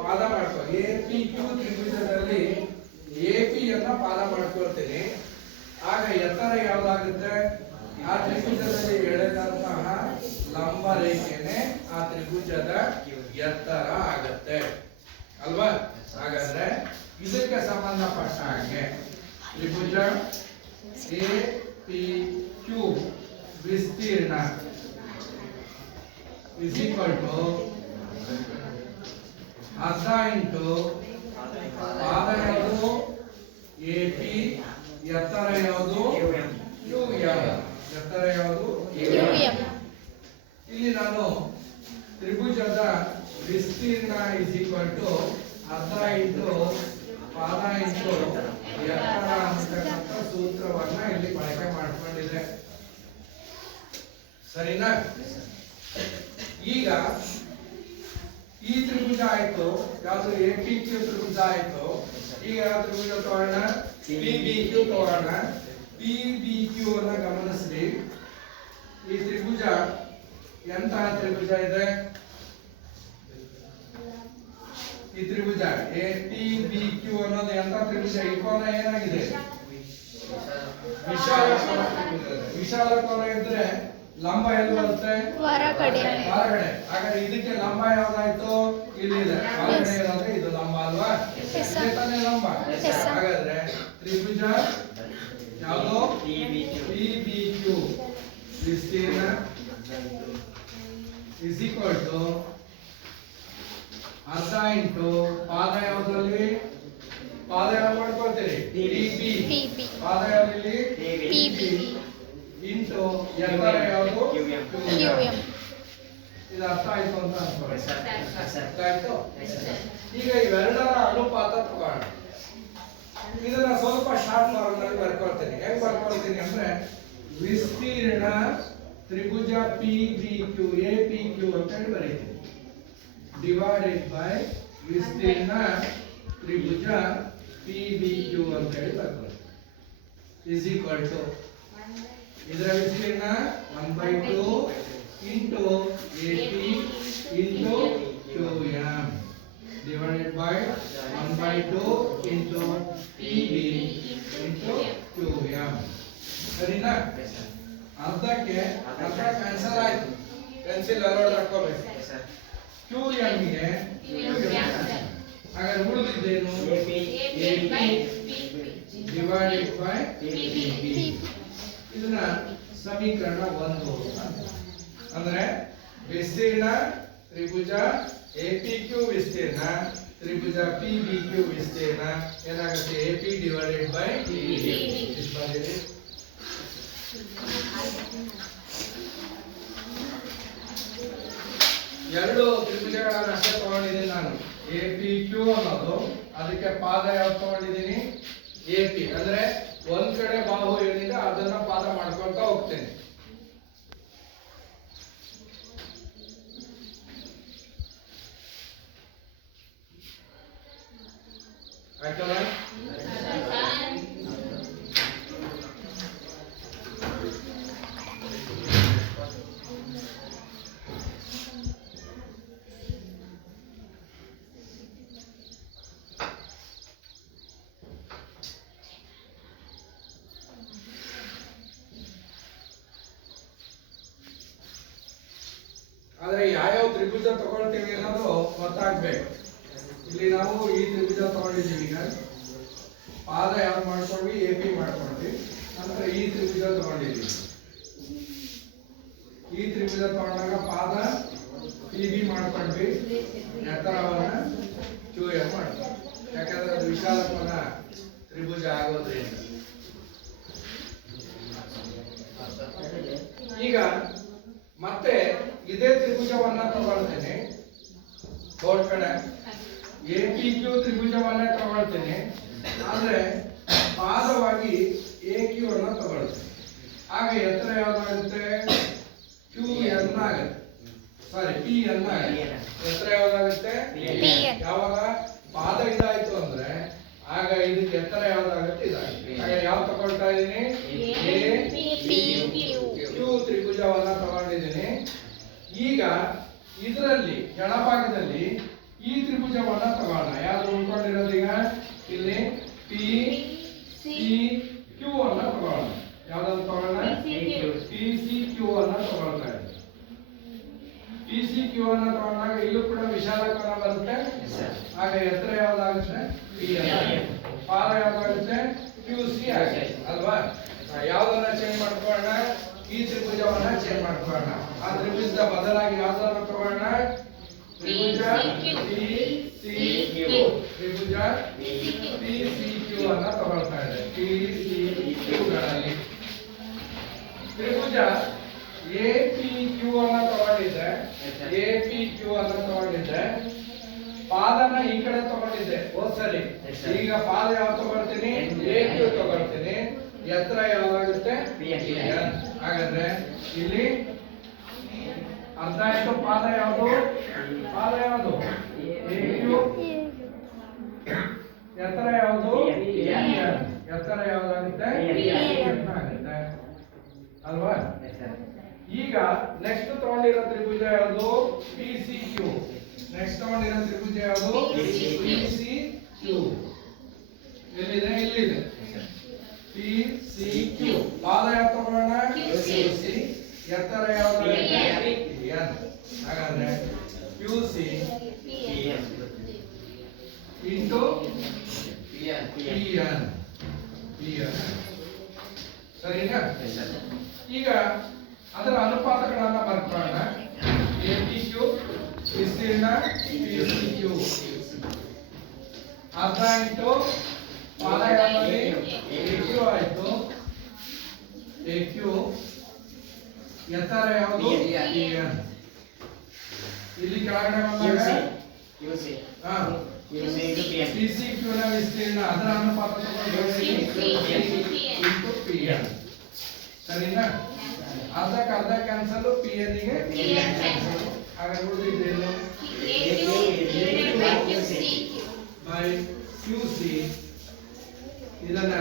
ಪಾದ ಮಾಡ್ಕೊ, APQ ತ್ರಿಭುಜದಲ್ಲಿ AP ಯನ್ನ ಪಾದ ಮಾಡ್ಕೊಳ್ತೀನಿ. ಆಗ ಎತ್ತರ ಯಾವ್ದಾಗುತ್ತೆ? ಆ ತ್ರಿಭುಜದಲ್ಲಿ ಎಳೆದಂತಹ ಲಂಬ ರೇಖೆನೆ ಆ ತ್ರಿಭುಜದ ಎತ್ತರ ಆಗತ್ತೆ ಅಲ್ವಾ? ಹಾಗಾದ್ರೆ ಇದಕ್ಕೆ ಸಂಬಂಧಪಟ್ಟ ಹಾಗೆ ತ್ರಿಭುಜ APQ ವಿಸ್ತೀರ್ಣ is equal to ಅರ್ಧ ಇಂಟು ಪಾದ ಯಾವುದು AP, ಎತ್ತರ ಯಾವುದು QM. ಎತ್ತರ ಯಾವುದು QM. ಇಲ್ಲಿ ನಾನು ತ್ರಿಭುಜದ ವಿಸ್ತೀರ್ಣ is equal to ಅರ್ಧ ಇಂಟು ಪಾದ ಇಂಟು ಎತ್ತರ ಅಂತಕ್ಕಂಥ ಸೂತ್ರವನ್ನ ಇಲ್ಲಿ ಬಳಕೆ ಮಾಡ್ಕೊಂಡಿದೆ. ಸರಿನಾ? ಈಗ ಈ ತ್ರಿಭುಜ ಆಯ್ತು, ಯಾವುದು APQ ತ್ರಿಭುಜ ಆಯ್ತು. ಈಗ ಯಾವ ತ್ರಿಭುಜ ತಗೋಣ? PBQ ತಗೋಣ. PBQ ಅನ್ನ ಗಮನಿಸ್ರಿ. ಈ ತ್ರಿಭುಜ ಎಂತಹ ತ್ರಿಭುಜ ಇದೆ? ಈ ತ್ರಿಭುಜ APBQ ಅನ್ನೋದು ಎಂತ ತ್ರಿಭುಜ? ಈ ಕೋನ ಏನಾಗಿದೆ? ವಿಶಾಲ ಕೋನ ತ್ರಿಭುಜ. ವಿಶಾಲ ಕೋನ ಇದ್ರೆ ಲಂಬ ಎಲ್ಲಿ ಬರುತ್ತೆ? ಹೊರಗಡೆ. ಹಾಗಾದ್ರೆ ಇದಕ್ಕೆ ಲಂಬ ಯಾವ್ದಾಯ್ತು? ಇಲ್ಲಿದೆ. ಹೊರಗಡೆ ಇರೋದ್ರೆ ಇದು ಲಂಬ ಅಲ್ವಾ? ತಾನೇ ಲಂಬ. ಹಾಗಾದ್ರೆ ತ್ರಿಭುಜ ಯಾವುದು? PBQ ವಿಸ್ತೀರ್ಣ is equal to ಅರ್ಧ ಇಂಟು ಪಾದ ಯಾವ್ದ್ರಲ್ಲಿ? ಪಾದ ಯಾವ್ದು ಮಾಡ್ಕೊಳ್ತೀರಿ? PP. ಪಾದ ಯಾವ್ದಲ್ಲಿ? PB ಇಂಟು ಎತ್ತರ ಯಾವುದು? QM. ಇದು ಅರ್ಥ ಆಯ್ತು ಅಂತ ಅನ್ಕೊಳ್ಳಿ. ಅರ್ಥ ಆಯ್ತು? ಈಗ ಇವೆರಡರ ಅನುಪಾತ ತಗೋಣ. ಇದನ್ನ ಶಾರ್ಟ್ ಫಾರ್ಮ್ ನಲ್ಲಿ ಬರ್ಕೊಳ್ತೀನಿ. ಹೆಂಗ್ ಬರ್ಕೊಳ್ತೀನಿ ಅಂದ್ರೆ ವಿಸ್ತೀರ್ಣ ತ್ರಿಭುಜ P B Q A P Q ಅಂತ ಹೇಳಿ ಬರೀತೀನಿ. ಡಿವೈಡೆಡ್ ಬೈ ವಿಸ್ತೀರ್ಣ ತ್ರಿಭುಜ ಪಿ ಬಿ ಕ್ಯೂ ಅಂತ ಹೇಳಿ ಬರ್ಕೊಳ್ತೀನಿ. ಇಸ್ ಈಕ್ವಲ್ ಟು ಇದರ ವಿಸ್ತೀರ್ಣ 1/2 into AP into QM divided by 1/2 into PB into QM. ಸರಿನಾ? ಅರ್ಧಕ್ಕೆ ಅರ್ಧ ಕ್ಯಾನ್ಸಲ್ ಆಯ್ತು. ಪೆನ್ಸಿಲ್ ಅಲೋಡ್ ಹಾಕೋಬೇಕು. QM ಗೆ ಹಾಗಾದ್ರೆ ಉಳಿದಿದ್ದೇನು? Divided by PB. ಇದನ್ನ ಸಮೀಕರಣ 1 ಅಂದ್ರೆ ವಿಸ್ತೀರ್ಣ ತ್ರಿಭುಜ APQ ವಿಸ್ತೀರ್ಣ ತ್ರಿಭುಜ PBQ ವಿಸ್ತೀರ್ಣ ಏನಾಗುತ್ತೆ? AP divided by PB. ಎರಡು ತ್ರಿಭುಜಗಳನ್ನು ಅಷ್ಟೇ ತಗೊಂಡಿದ್ದೀನಿ ನಾನು. APQ ಅನ್ನೋದು ಅದಕ್ಕೆ ಪಾದ ಯಾವ್ದು ತಗೊಂಡಿದ್ದೀನಿ? AP ಅಂದ್ರೆ ಒಂದ್ ಕಡೆ ಬಾಹು ಏನಿದೆ ಅದನ್ನ ಪಾದ ಮಾಡ್ಕೊಂತ ಹೋಗ್ತೇನೆ. ಆಯ್ತಲ್ಲ? ಆದ್ರೆ ಯಾವ್ಯಾವ ತ್ರಿಭುಜ ತಗೊಳ್ತೀವಿ ಅನ್ನೋದು ಗೊತ್ತಾಗ್ಬೇಕು. ಇಲ್ಲಿ ನಾವು ಈ ತ್ರಿಭುಜ ತಗೊಂಡಿದ್ದೀವಿ. ಈಗ ಪಾದ ಯಾವ್ದು ಮಾಡ್ಕೊಂಡ್ವಿ? AP ಮಾಡ್ಕೊಂಡ್ವಿ. ನಂತರ ಈ ತ್ರಿಭುಜ ತಗೊಂಡಿದ್ದೀವಿ. ಈ ತ್ರಿಭುಜ ತಗೊಂಡಾಗ ಪಾದ PB ಮಾಡ್ಕೊಂಡ್ವಿ, ಎತ್ತರವನ್ನ QM ಮಾಡ್ಕೊಂಡ್ವಿ. ಯಾಕಂದ್ರೆ ಅದು ವಿಶಾಲಪದ ತ್ರಿಭುಜ ಆಗೋದ್ರಿಂದ. ಈಗ ಮತ್ತೆ ಇದೇ ತ್ರಿಭುಜವನ್ನ ತಗೊಳ್ತೇನೆ. ಬೋರ್ಡ್ ಕಡೆ APQ ತ್ರಿಭುಜವನ್ನ ತಗೊಳ್ತೇನೆ. ಆದ್ರೆ ಪಾದವಾಗಿ AQ ಅನ್ನ ತಗೊಳ್ತೇನೆ. ಆಗ ಎತ್ತರ ಯಾವ್ದಾಗುತ್ತೆ? QN ಆಗುತ್ತೆ. ಸಾರಿ PN ಆಗುತ್ತೆ. ಎತ್ತರ ಯಾವ್ದಾಗುತ್ತೆ? ಯಾವಾಗ ಪಾದ ಇದಾಯ್ತು ಅಂದ್ರೆ ಆಗ ಇದಕ್ಕೆ ಎತ್ತರ ಯಾವ್ದಾಗುತ್ತೆ? ಇದಾಗುತ್ತೆ. ಆಗ ಯಾವ್ದು ತಗೊಳ್ತಾ ಇದ್ದೀನಿ? APQ ತ್ರಿಭುಜವನ್ನ ತಗೊಂಡಿದ್ದೀನಿ. ಈಗ ಇದರಲ್ಲಿ ಕೆಳಭಾಗದಲ್ಲಿ ಈ ತ್ರಿಭುಜವನ್ನ ತಗೋಣ. ಯಾವ್ದು ಉಳ್ಕೊಂಡಿರೋದು? ಈಗ ಇಲ್ಲಿ PCQ ಅನ್ನ ತಗೋಣ. ಯಾವ್ದನ್ನ ತಗೋಣ? PCQ ಅನ್ನ ತಗೊಳ್ತಾ ಇದ್ದೀವಿ. PCQ ಅನ್ನ ತಗೊಂಡಾಗ ಇಲ್ಲೂ ಕೂಡ ವಿಶಾಲ ಕೋನ ಬರುತ್ತೆ. ಆಗ ಎತ್ತರ ಯಾವ್ದಾಗುತ್ತೆ? PN. ಪಾದ ಯಾವ್ದಾಗುತ್ತೆ? QC ಆಗುತ್ತೆ ಅಲ್ವಾ? ಯಾವ್ದನ್ನ ಚೇಂಜ್ ಮಾಡ್ಕೊಳ್ಳೋಣ? ಈ ತ್ರಿಭುಜವನ್ನ ಚೇಂಜ್ ಮಾಡ್ಕೊಳ್ಳೋಣ. ಆ ತ್ರಿಭುಜದ ಬದಲಾಗಿ ಯಾವ್ದನ್ನ ತಗೋಣ? ತ್ರಿಭುಜ PCQ. ತ್ರಿಭುಜ PCQ ಅನ್ನ ತಗೊಳ್ತಾ ಇದೆ. PCQ ಗಳಲ್ಲಿ ತ್ರಿಭುಜ APQ ಅನ್ನ ತಗೊಂಡಿದ್ದೆ. APQ ಅನ್ನ ತಗೊಂಡಿದ್ದೆ. ಪಾದನ ಈ ಕಡೆ ತಗೊಂಡಿದ್ದೆ ಹೋದ್ ಸರಿ. ಈಗ ಪಾದ ಯಾವ್ದು ತಗೊಳ್ತೀನಿ? AQ ತಗೊಳ್ತೀನಿ. ಎತ್ತರ ಯಾವ್ದಾಗುತ್ತೆ? PN. ಹಾಗಾದ್ರೆ ಇಲ್ಲಿ ಅರ್ಧ ಎಷ್ಟು ಪಾದ ಯಾವುದು? ಪಾದ ಯಾವುದು? AQ. ಎತ್ತರ ಯಾವುದು? PN. ಎತ್ತರ ಯಾವ್ದಾಗುತ್ತೆ? PN ಆಗುತ್ತೆ ಅಲ್ವಾ? ಈಗ ನೆಕ್ಸ್ಟ್ ತಗೊಂಡಿರೋ ತ್ರಿಭುಜ ಯಾವುದು? PCQ. ನೆಕ್ಸ್ಟ್ ತಗೊಂಡಿರೋ ತ್ರಿಭುಜ ಯಾವುದು? PCQ. ಎಲ್ಲಿದೆ? ಇಲ್ಲಿದೆ. PCQ. ಪಾದ ಯಾವ್ದು ತಗೊಳ್ಳೋಣ? QC. ಎತ್ತರ ಯಾವ್ದಾಗುತ್ತೆ? PN. ಹಾಗಾದ್ರೆ QC into PN. ಸರಿನಾ? ಈಗ ಅದರ ಅನುಪಾತಗಳನ್ನ ಬರ್ಕೊಳ್ಳೋಣ. APQ ವಿಸ್ತೀರ್ಣ PCQ. ಅರ್ಧ ಇಂಟು ಪಾದ ಯಾವ್ದು? AQ ಆಯ್ತು. AQ. ಎತ್ತರ ಯಾವುದು? PN. ಇಲ್ಲಿ ಕೆಳಗಡೆ ಬಂದಾಗ QC into PN. P C Q ನ ವಿಸ್ತೀರ್ಣ ಅದರ ಅನುಪಾತ ಇಂಟು ಪಿ ಎನ್. ಸರಿನಾ? ಅರ್ಧಕ್ಕೆ ಅರ್ಧ ಕ್ಯಾನ್ಸಲ್, ಪಿ ಎನ್ ಗೆ ಕ್ಯಾನ್ಸಲ್. ಹಾಗಾದ್ರೆ ಉಳಿದಿದ್ದೇನು? By Q C. ಇದನ್ನ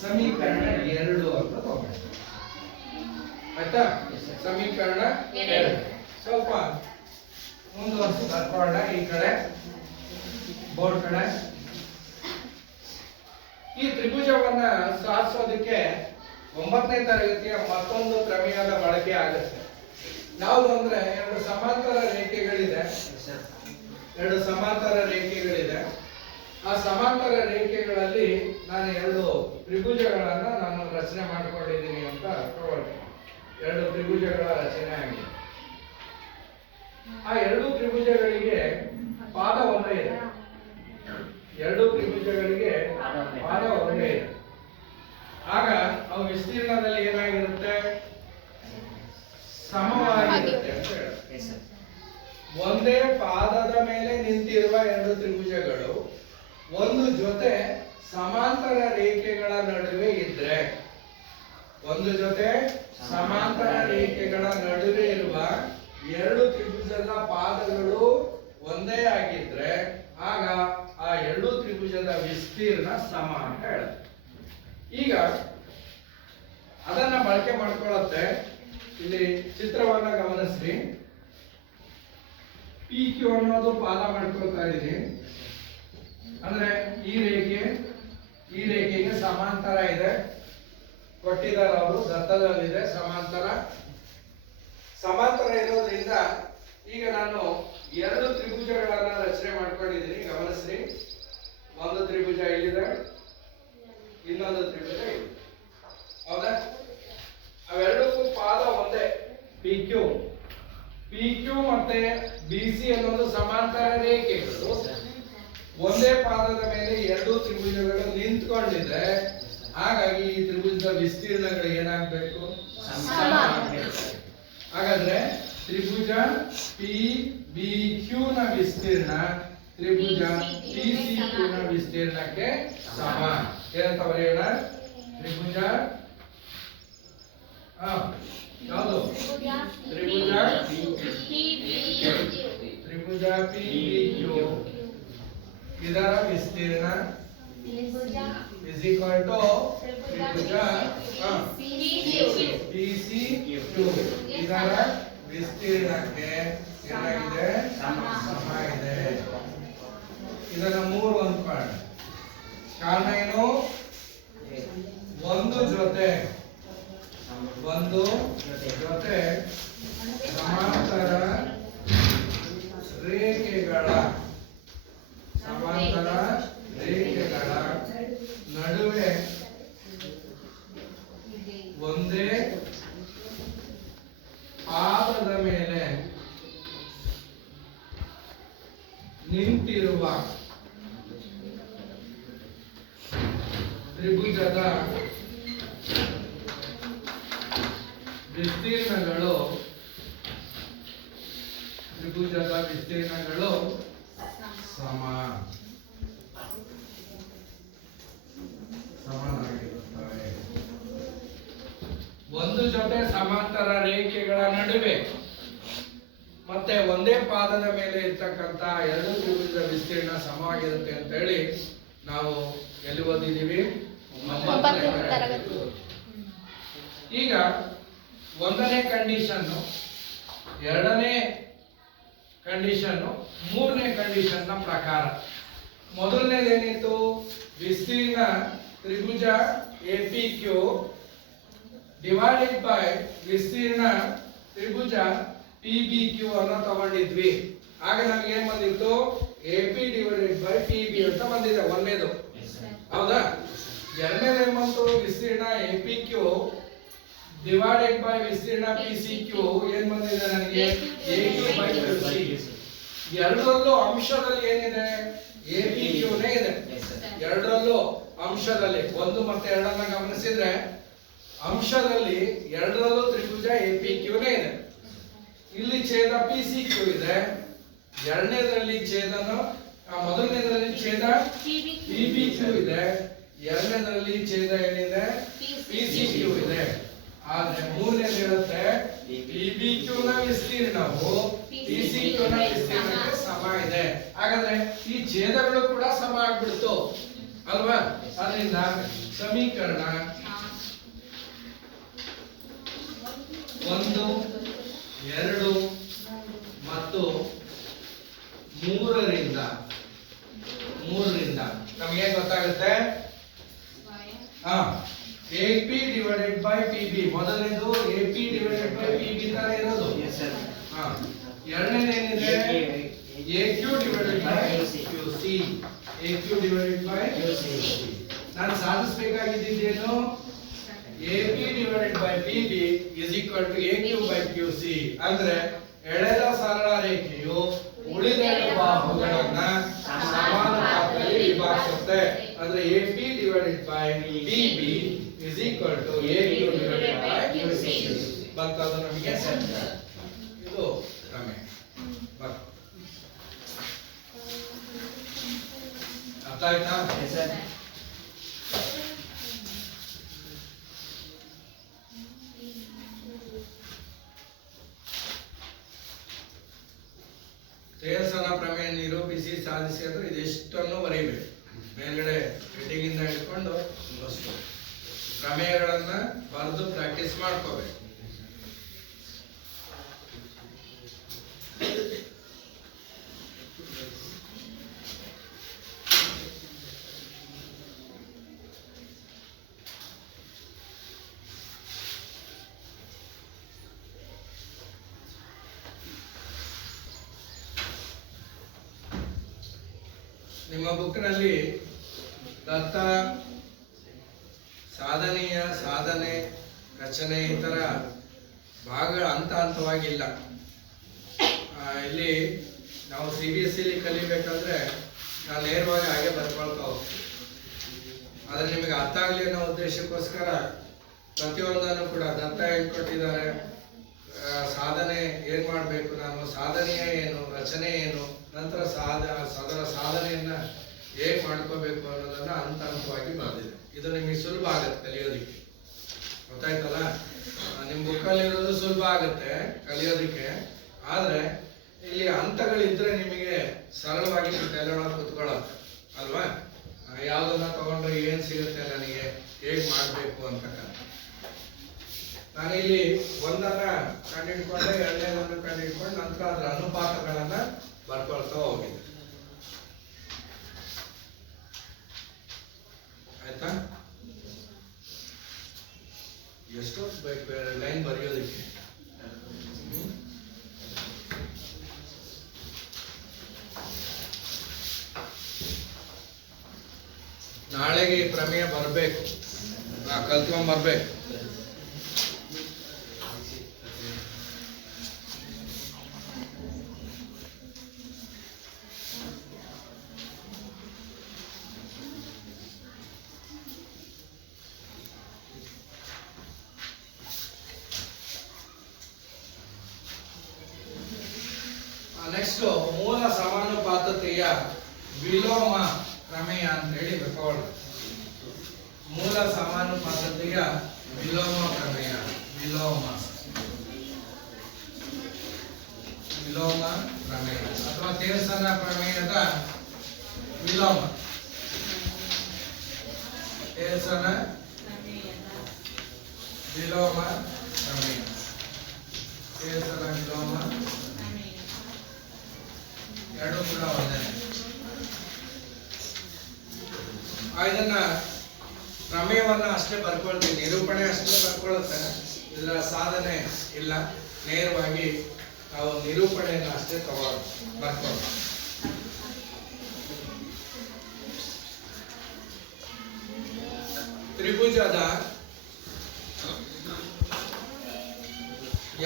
ಸಮೀಕರಣ 2 ಅಂತ ತಗೊಂಡು ಆಯ್ತಾ? ಸಮೀಕರಣ 2 ಸ್ವಲ್ಪ ಮುಂದುವರೆಸಿ ಬರ್ಕೊಳ್ಳೋಣ. ಈ ಕಡೆ ಬೋರ್ಡ್ ಕಡೆ ಈ ತ್ರಿಭುಜವನ್ನ ಸಾಧಿಸೋದಕ್ಕೆ 9ನೇ ತರಗತಿಯ ಮತ್ತೊಂದು ಪ್ರಮೇಯದ ಬಳಕೆ ಆಗುತ್ತೆ. ಯಾವುದು ಅಂದ್ರೆ ಎರಡು ಸಮಾಂತರ ರೇಖೆಗಳಿದೆ. ಆ ಸಮಾಂತರ ರೇಖೆಗಳಲ್ಲಿ ನಾನು ಎರಡು ತ್ರಿಭುಜಗಳನ್ನ ನಾನು ರಚನೆ ಮಾಡ್ಕೊಂಡಿದ್ದೀನಿ ಅಂತ ತಗೊಳ್ಳಿ. ಎರಡು ತ್ರಿಭುಜಗಳ ರಚನೆ ಆಗಿದೆ. ಆ ಎರಡು ತ್ರಿಭುಜಗಳಿಗೆ ಪಾದ ಒಂದೇ ಇದೆ. ಎರಡು ತ್ರಿಭುಜಗಳಿಗೆ ಪಾದ ಒಂದೇ ಇದೆ. ಆಗ ಅವು ವಿಸ್ತೀರ್ಣದಲ್ಲಿ ಏನಾಗಿರುತ್ತೆ? ಸಮವಾಗಿರುತ್ತೆ ಅಂತ ಹೇಳಿ. ಒಂದೇ ಪಾದದ ಮೇಲೆ ನಿಂತಿರುವ ಎರಡು ತ್ರಿಭುಜಗಳು ಒಂದು ಜೊತೆ ಸಮಾಂತರ ರೇಖೆಗಳ ನಡುವೆ ಇದ್ರೆ, ಒಂದು ಜೊತೆ ಸಮಾಂತರ ರೇಖೆಗಳ ನಡುವೆ ಇರುವ ಎರಡು ತ್ರಿಭುಜದ ಪಾದಗಳು ಒಂದೇ ಆಗಿದ್ರೆ ಆಗ ಆ ಎರಡು ತ್ರಿಭುಜದ ವಿಸ್ತೀರ್ಣ ಸಮ ಅಂತ ಹೇಳುತ್ತೆ. ಈಗ ಅದನ್ನ ಬಳಕೆ ಮಾಡ್ಕೊಳ್ಳುತ್ತೆ. ಇಲ್ಲಿ ಚಿತ್ರವನ್ನ ಗಮನಿಸಿ. ಪಿ ಕ್ಯೂ ಅನ್ನೋದು ಪಾದ ಮಾಡ್ಕೊಳ್ತಾ ಇದೀನಿ. ಅಂದ್ರೆ ಈ ರೇಖೆಗೆ ಸಮಾಂತರ ಇದೆ, ಕೊಟ್ಟಿದ್ದಾರೆ ಅವರು, ದತ್ತದಲ್ಲಿದೆ ಸಮಾಂತರ ಇರೋದ್ರಿಂದ ಈಗ ನಾನು ಎರಡು ತ್ರಿಭುಜಗಳನ್ನ ರಚನೆ ಮಾಡ್ಕೊಂಡಿದ್ದೀನಿ. ಗಮನಿಸ್ರಿ, ಒಂದು ತ್ರಿಭುಜ ಇಲ್ಲಿದೆ, ಇನ್ನೊಂದು ತ್ರಿಭುಜ ಇದೆ. ಹೌದಾ? ಅವೆರಡಕ್ಕೂ ಪಾದ ಒಂದೇ, ಪಿ ಕ್ಯೂ ಮತ್ತೆ ಬಿ ಸಿ ಅನ್ನೋದು ಸಮಾಂತರ ರೇಖೆಗಳು. ಒಂದೇ ಪಾದದ ಮೇಲೆ ಎರಡು ತ್ರಿಭುಜಗಳು ನಿಂತ್ಕೊಂಡಿದೆ. ಹಾಗಾಗಿ ಈ ತ್ರಿಭುಜದ ವಿಸ್ತೀರ್ಣಗಳು ಏನಾಗಬೇಕು? ಸಮ ಆಗಬೇಕು. ಹಾಗಾದ್ರೆ ತ್ರಿಭುಜ ಪಿ ಬಿ ಕ್ಯೂ ನ ವಿಸ್ತೀರ್ಣ ತ್ರಿಭುಜ ಪಿ ಸಿ ಕ್ಯೂ ನ ವಿಸ್ತೀರ್ಣಕ್ಕೆ ಸಮ. ಏನಂತ ಬರೆಯೋಣ? ತ್ರಿಭುಜ ಯಾವುದು? ತ್ರಿಭುಜ ಪಿ ಬಿ ಕ್ಯೂ ಇದರ ವಿಸ್ತೀರ್ಣ is equal to ತ್ರಿಭುಜ ಪಿ ಸಿ ಕ್ಯೂ ಇದರ ವಿಸ್ತೀರ್ಣಕ್ಕೆ ಏನಾಗಿದೆ? ಸಮ ಇದೆ. ಇದನ್ನ 3 ಅಂದ್ಕೊಳ್ಳೋಣ. ಕಾರಣ ಏನು? ಒಂದು ಜೊತೆ ಸಮಾಂತರ ರೇಖೆಗಳ ನಡುವೆ ಒಂದೇ ಪಾದದ ಮೇಲೆ ನಿಂತಿರುವ ತ್ರಿಭುಜದ ವಿಸ್ತೀರ್ಣಗಳು ಸಮನಾಗಿರುತ್ತವೆ. ಒಂದು ಜೊತೆ ಸಮಾಂತರ ರೇಖೆಗಳ ನಡುವೆ ಮತ್ತೆ ಒಂದೇ ಪಾದದ ಮೇಲೆ ಇರ್ತಕ್ಕಂತ ಎರಡು ತ್ರಿಭುಜದ ವಿಸ್ತೀರ್ಣ ಸಮವಾಗಿರುತ್ತೆ ಅಂತ ಹೇಳಿ ನಾವು ಎಲ್ಲಿ ಓದಿದ್ದೀವಿ? 9ನೇ ತರಗತಿ. ಈಗ ಒಂದನೇ ಕಂಡೀಷನ್, ಎರಡನೇ ಕಂಡೀಷನ್, ಮೂರನೇ ಕಂಡೀಷನ್ ನ ಪ್ರಕಾರ ಮೊದಲನೇದೇನಿತ್ತು? ವಿಸ್ತೀರ್ಣ ತ್ರಿಭುಜ APQ ಡಿವೈಡೆಡ್ ಬೈ ವಿಸ್ತೀರ್ಣ ತ್ರಿಭುಜ PBQ ಅನ್ನು ತಗೊಂಡಿದ್ವಿ. ಆಗ ನಮಗೆ ಏನ್ ಬಂದಿತ್ತು? AP ಡಿವೈಡೆಡ್ ಬೈ PB ಅಂತ ಬಂದಿದೆ ಒಂದನೇದು. ಹೌದಾ? ಎರಡನೇದು ಏನ್ ಬಂತು? ವಿಸ್ತೀರ್ಣ APQ ಡಿವೈಡೆಡ್ ಬೈ ವಿಸ್ತೀರ್ಣ PCQ ಏನ್ ಬಂದಿದೆ ನನಗೆ? AP by QC. ಎರಡರಲ್ಲೂ ಅಂಶದಲ್ಲಿ ಏನಿದೆ? APQ ನೇ ಇದೆ. ಎರಡರಲ್ಲೂ ಅಂಶದಲ್ಲಿ 1 ಮತ್ತೆ 2 ಗಮನಿಸಿದ್ರೆ ಅಂಶದಲ್ಲಿ ಎರಡರಲ್ಲೂ ತ್ರಿಭುಜ APQ ನೇ ಇದೆ. ಇಲ್ಲಿ ಛೇದ PCQ ಇದೆ, ಎರಡನೇದರಲ್ಲಿ ಛೇದನ ಮೊದಲನೇದರಲ್ಲಿ ಛೇದ PBQ ಇದೆ, ಎರಡನೇದರಲ್ಲಿ ಛೇದ ಏನಿದೆ PCQ ಇದೆ. ಆದ್ರೆ ಮೂರನೇದು ಹೇಳುತ್ತೆ PBQ ನ ವಿಸ್ತೀರ್ಣವು PCQ ನ ವಿಸ್ತೀರ್ಣಕ್ಕೆ ಸಮ ಇದೆ. ಹಾಗಾದ್ರೆ ಈ ಛೇದಗಳು ಕೂಡ ಸಮ ಆಗ್ಬಿಡ್ತು ಅಲ್ವಾ? ಅದರಿಂದ ಸಮೀಕರಣ 1, 2 ಮತ್ತು 3ರಿಂದ ನಮಗೆ ಗೊತ್ತಾಗುತ್ತೆ AP ಡಿವೈಡೆಡ್ ಬೈ PB. ಮೊದಲನೇದು AP ಡಿವೈಡೆಡ್ ಬೈ PB ತರ ಇರೋದು. ಎರಡನೇದು ಏನಿದೆ AQ divided by QC. AQ divided by QC. ನಾನು ಸಾಧಿಸಬೇಕಾಗಿದ್ದೇನು AP divided by PB is equal to AQ by QC. ಅಂದ್ರೆ ಎಳೆದ ಸರಳ ರೇಖೆಯು ಉಳಿದ ಬಾಹುಗಳನ್ನ ಸಮಾನುಪಾತದಲ್ಲಿ ವಿಭಾಗಿಸುತ್ತೆ. ಅಂದ್ರೆ AP divided by PB is equal to AQ divided by QC. ಬಂತದು ನಮಗೆ ಇದು ಪ್ರಮೇಯ. ಅರ್ಥ ಆಯ್ತಾ? ಥೇಲ್ಸನ ಪ್ರಮೇಯ ನಿರೂಪಿಸಿ ಸಾಧಿಸಿ ಅಂದ್ರೆ ಇದಿಷ್ಟನ್ನು ಬರೀಬೇಕು. ಮೇಲ್ಗಡೆ ಹೆಡ್ಡಿಂಗ್ ಇಂದ ಹಿಡ್ಕೊಂಡು ಅಷ್ಟು ಪ್ರಮೇಯಗಳನ್ನ ಬರೆದು ಪ್ರಾಕ್ಟೀಸ್ ಮಾಡ್ಕೋಬೇಕು. ನಿಮ್ಮ ಬುಕ್ನಲ್ಲಿ ದತ್ತ ಸಾಧನೆಯ ಸಾಧನೆ ರಚನೆ ಈ ತರ ಭಾಗ ಹಂತವಾಗಿಲ್ಲ. ಇಲ್ಲಿ ನಾವು CBSE ಕಲಿಬೇಕಾದ್ರೆ ನಾನು ನೇರವಾಗಿ ಹಾಗೆ ಬರ್ಕೊಳ್ತಾ ಹೋಗ್ತೀನಿ. ಆದ್ರೆ ನಿಮಗೆ ಅರ್ಥ ಆಗಲಿ ಅನ್ನೋ ಉದ್ದೇಶಕ್ಕೋಸ್ಕರ ಪ್ರತಿಯೊಂದನ್ನು ಕೂಡ ದತ್ತ ಹೇಳ್ಕೊಟ್ಟಿದ್ದಾರೆ. ಸಾಧನೆ ಏನ್ ಮಾಡ್ಬೇಕು, ನಾನು ಸಾಧನೆಯ ಏನು, ರಚನೆ ಏನು, ನಂತರ ಅದರ ಸಾಧನೆಯನ್ನ ಹೇಗೆ ಮಾಡ್ಕೋಬೇಕು ಅನ್ನೋದನ್ನ ಹಂತವಾಗಿ ಬರೆದಿದೆ. ಇದು ನಿಮಗೆ ಸುಲಭ ಆಗುತ್ತೆ ಕಲಿಯೋದಿಕ್ಕೆ. ಗೊತ್ತಾಯ್ತಲ್ಲ? ನಿಮ್ ಬುಕ್ಕಲ್ಲಿ ಇರೋದು ಸುಲಭ ಆಗುತ್ತೆ ಕಲಿಯೋದಿಕ್ಕೆ. ಆದ್ರೆ ಇಲ್ಲಿ ಹಂತಗಳಿದ್ರೆ ನಿಮಗೆ ಸರಳವಾಗಿ ತಲೆಯೊಳಗೆ ಕುತ್ಕೊಳ್ಳುತ್ತೆ ಅಲ್ವಾ? ಯಾವ್ದನ್ನ ತಗೊಂಡ್ರೆ ಏನ್ ಸಿಗುತ್ತೆ, ನನಗೆ ಹೇಗ್ ಮಾಡ್ಬೇಕು ಅಂತಕ್ಕಂಥ. ನಾನಿಲ್ಲಿ ಒಂದನ್ನ ಕಂಡಿಡ್ಕೊಂಡೆ, ಎರಡನೇದನ್ನು ಕಂಡಿಡ್ಕೊಂಡು ನಂತರ ಅದರ ಅನುಪಾತಗಳನ್ನ ಬರ್ಕೊಳ್ತಾ ಹೋಗಿದೆ. ಆಯ್ತಾ? ಎಷ್ಟೊತ್ತು ಬೇಕು ಲೈನ್ ಬರೆಯೋದಕ್ಕೆ? ನಾಳೆಗೆ ಈ ಪ್ರಮೇಯ ಬರಬೇಕು, ನಾ ಕಲ್ತ್ಕೊಂಡ್ ಬರ್ಬೇಕು. ನೆಕ್ಸ್ಟ್ ಮೂಲ ಸಮಾನುಪಾತತೆಯ ವಿಲೋಮ ಪ್ರಮೇಯ ಅಂತ ಹೇಳಿ ಬರ್ಕೊಳ್ಳಿ. ಮೂಲ ಸಮಾನುಪಾತತೆಯ ವಿಲೋಮ ಪ್ರಮೇಯ, ವಿಲೋಮ ಪ್ರಮೇಯ ಅಥವಾ ಥೇಲ್ಸನ ಪ್ರಮೇಯದ ವಿಲೋಮ. ಥೇಲ್ಸನ ವಿಲೋಮ ಪ್ರಮೇಯ, ಥೇಲ್ಸನ ವಿಲೋಮ ಎರಡು ಕೂಡ ಒಂದೇ. ಇದನ್ನ ಪ್ರಮೇಯವನ್ನ ಅಷ್ಟೇ ಬರ್ಕೊಳ್ತೀವಿ, ನಿರೂಪಣೆ ಅಷ್ಟೇ ಬರ್ಕೊಳ್ಳುತ್ತೆ. ಇದರ ಸಾಧನೆ ಇಲ್ಲ, ನೇರವಾಗಿ ನಾವು ನಿರೂಪಣೆಯನ್ನು ಅಷ್ಟೇ ಬರ್ಕೊಳ್ಳೋದು. ತ್ರಿಭುಜದ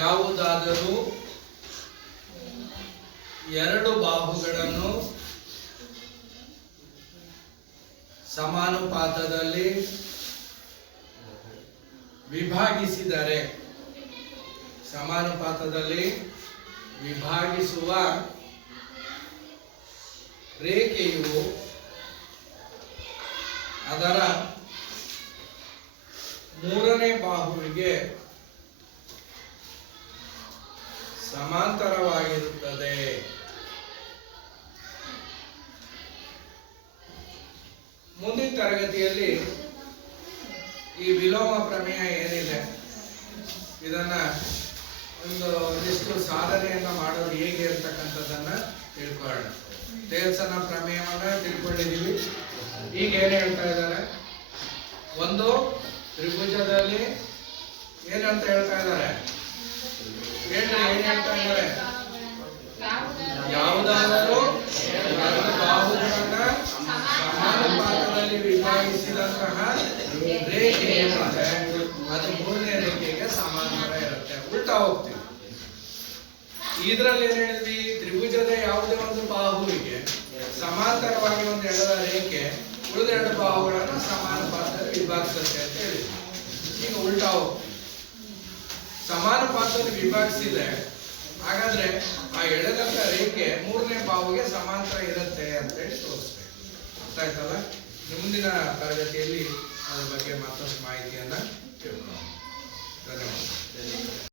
ಯಾವುದಾದರೂ ಎರಡು ಬಾಹುಗಳನ್ನು ಸಮಾನುಪಾತದಲ್ಲಿ ವಿಭಾಗಿಸಿದರೆ, ಸಮಾನುಪಾತದಲ್ಲಿ ವಿಭಾಗಿಸುವ ರೇಖೆಯು ಅದರ ಮೂರನೇ ಬಾಹುವಿಗೆ ಸಮಾಂತರವಾಗಿರುತ್ತದೆ. ಮುಂದಿನ ತರಗತಿಯಲ್ಲಿ ಈ ವಿಲೋಮ ಪ್ರಮೇಯ ಏನಿದೆ ಇದನ್ನ ಒಂದಿಷ್ಟು ಸಾಧನೆಯನ್ನ ಮಾಡೋದು ಹೇಗೆ ಅಂತಕ್ಕಂಥದ್ದನ್ನ ತಿಳ್ಕೊಳ್ಳೋಣ. ಟೇಲ್ಸನ ಪ್ರಮೇಯವನ್ನ ತಿಳ್ಕೊಂಡಿದೀವಿ. ಈಗ ಏನ್ ಹೇಳ್ತಾ ಇದ್ದಾರೆ, ಒಂದು ತ್ರಿಭುಜದಲ್ಲಿ ಏನಂತ ಹೇಳ್ತಾ ಇದ್ದಾರೆ, ಏನ್ ಹೇಳ್ತಾ ಇದ್ದಾರೆ, ಯಾವುದಾದರೂ ಎರಡು ಬಾಹುಗಳನ್ನ ಸಮಾನುಪಾತದಲ್ಲಿ ವಿಭಾಗಿಸಿದಂತಹ ರೇಖೆ ಏನಿದೆ ಅದು ಮೂರನೇ ರೇಖೆಗೆ ಸಮಾಂತರ ಇರುತ್ತೆ. ಉಲ್ಟಾ ಹೋಗ್ತೀವಿ. ಇದ್ರಲ್ಲಿ ಏನ್ ಹೇಳಿದ್ವಿ, ತ್ರಿಭುಜದ ಯಾವುದೇ ಒಂದು ಬಾಹುವಿಗೆ ಸಮಾಂತರವಾಗಿ ಒಂದು ಎಳೆದ ರೇಖೆ ಉಳಿದ ಎರಡು ಬಾಹುಗಳನ್ನು ಸಮಾನುಪಾತದಲ್ಲಿ ವಿಭಾಗಿಸುತ್ತೆ ಅಂತ ಹೇಳಿದ್ವಿ. ಈಗ ಉಲ್ಟಾ ಹೋಗ್ತೀವಿ. ಸಮಾನುಪಾತದಲ್ಲಿ ವಿಭಾಗಿಸಿದೆ, ಹಾಗಾದ್ರೆ ಆ ಎಳೆದಂತ ರೇಖೆ ಮೂರನೇ ಬಾಹುಗೆ ಸಮಾಂತರ ಇರುತ್ತೆ ಅಂತ ಹೇಳಿ ತೋರಿಸ್ಬೇಕು. ಅರ್ಥ ಆಯ್ತಲ್ಲ? ಮುಂದಿನ ತರಗತಿಯಲ್ಲಿ ಅದ್ರ ಬಗ್ಗೆ ಮತ್ತಷ್ಟು ಮಾಹಿತಿಯನ್ನ ತಿಳ್ಕೊಳ್ಳೋಣ. ಧನ್ಯವಾದ.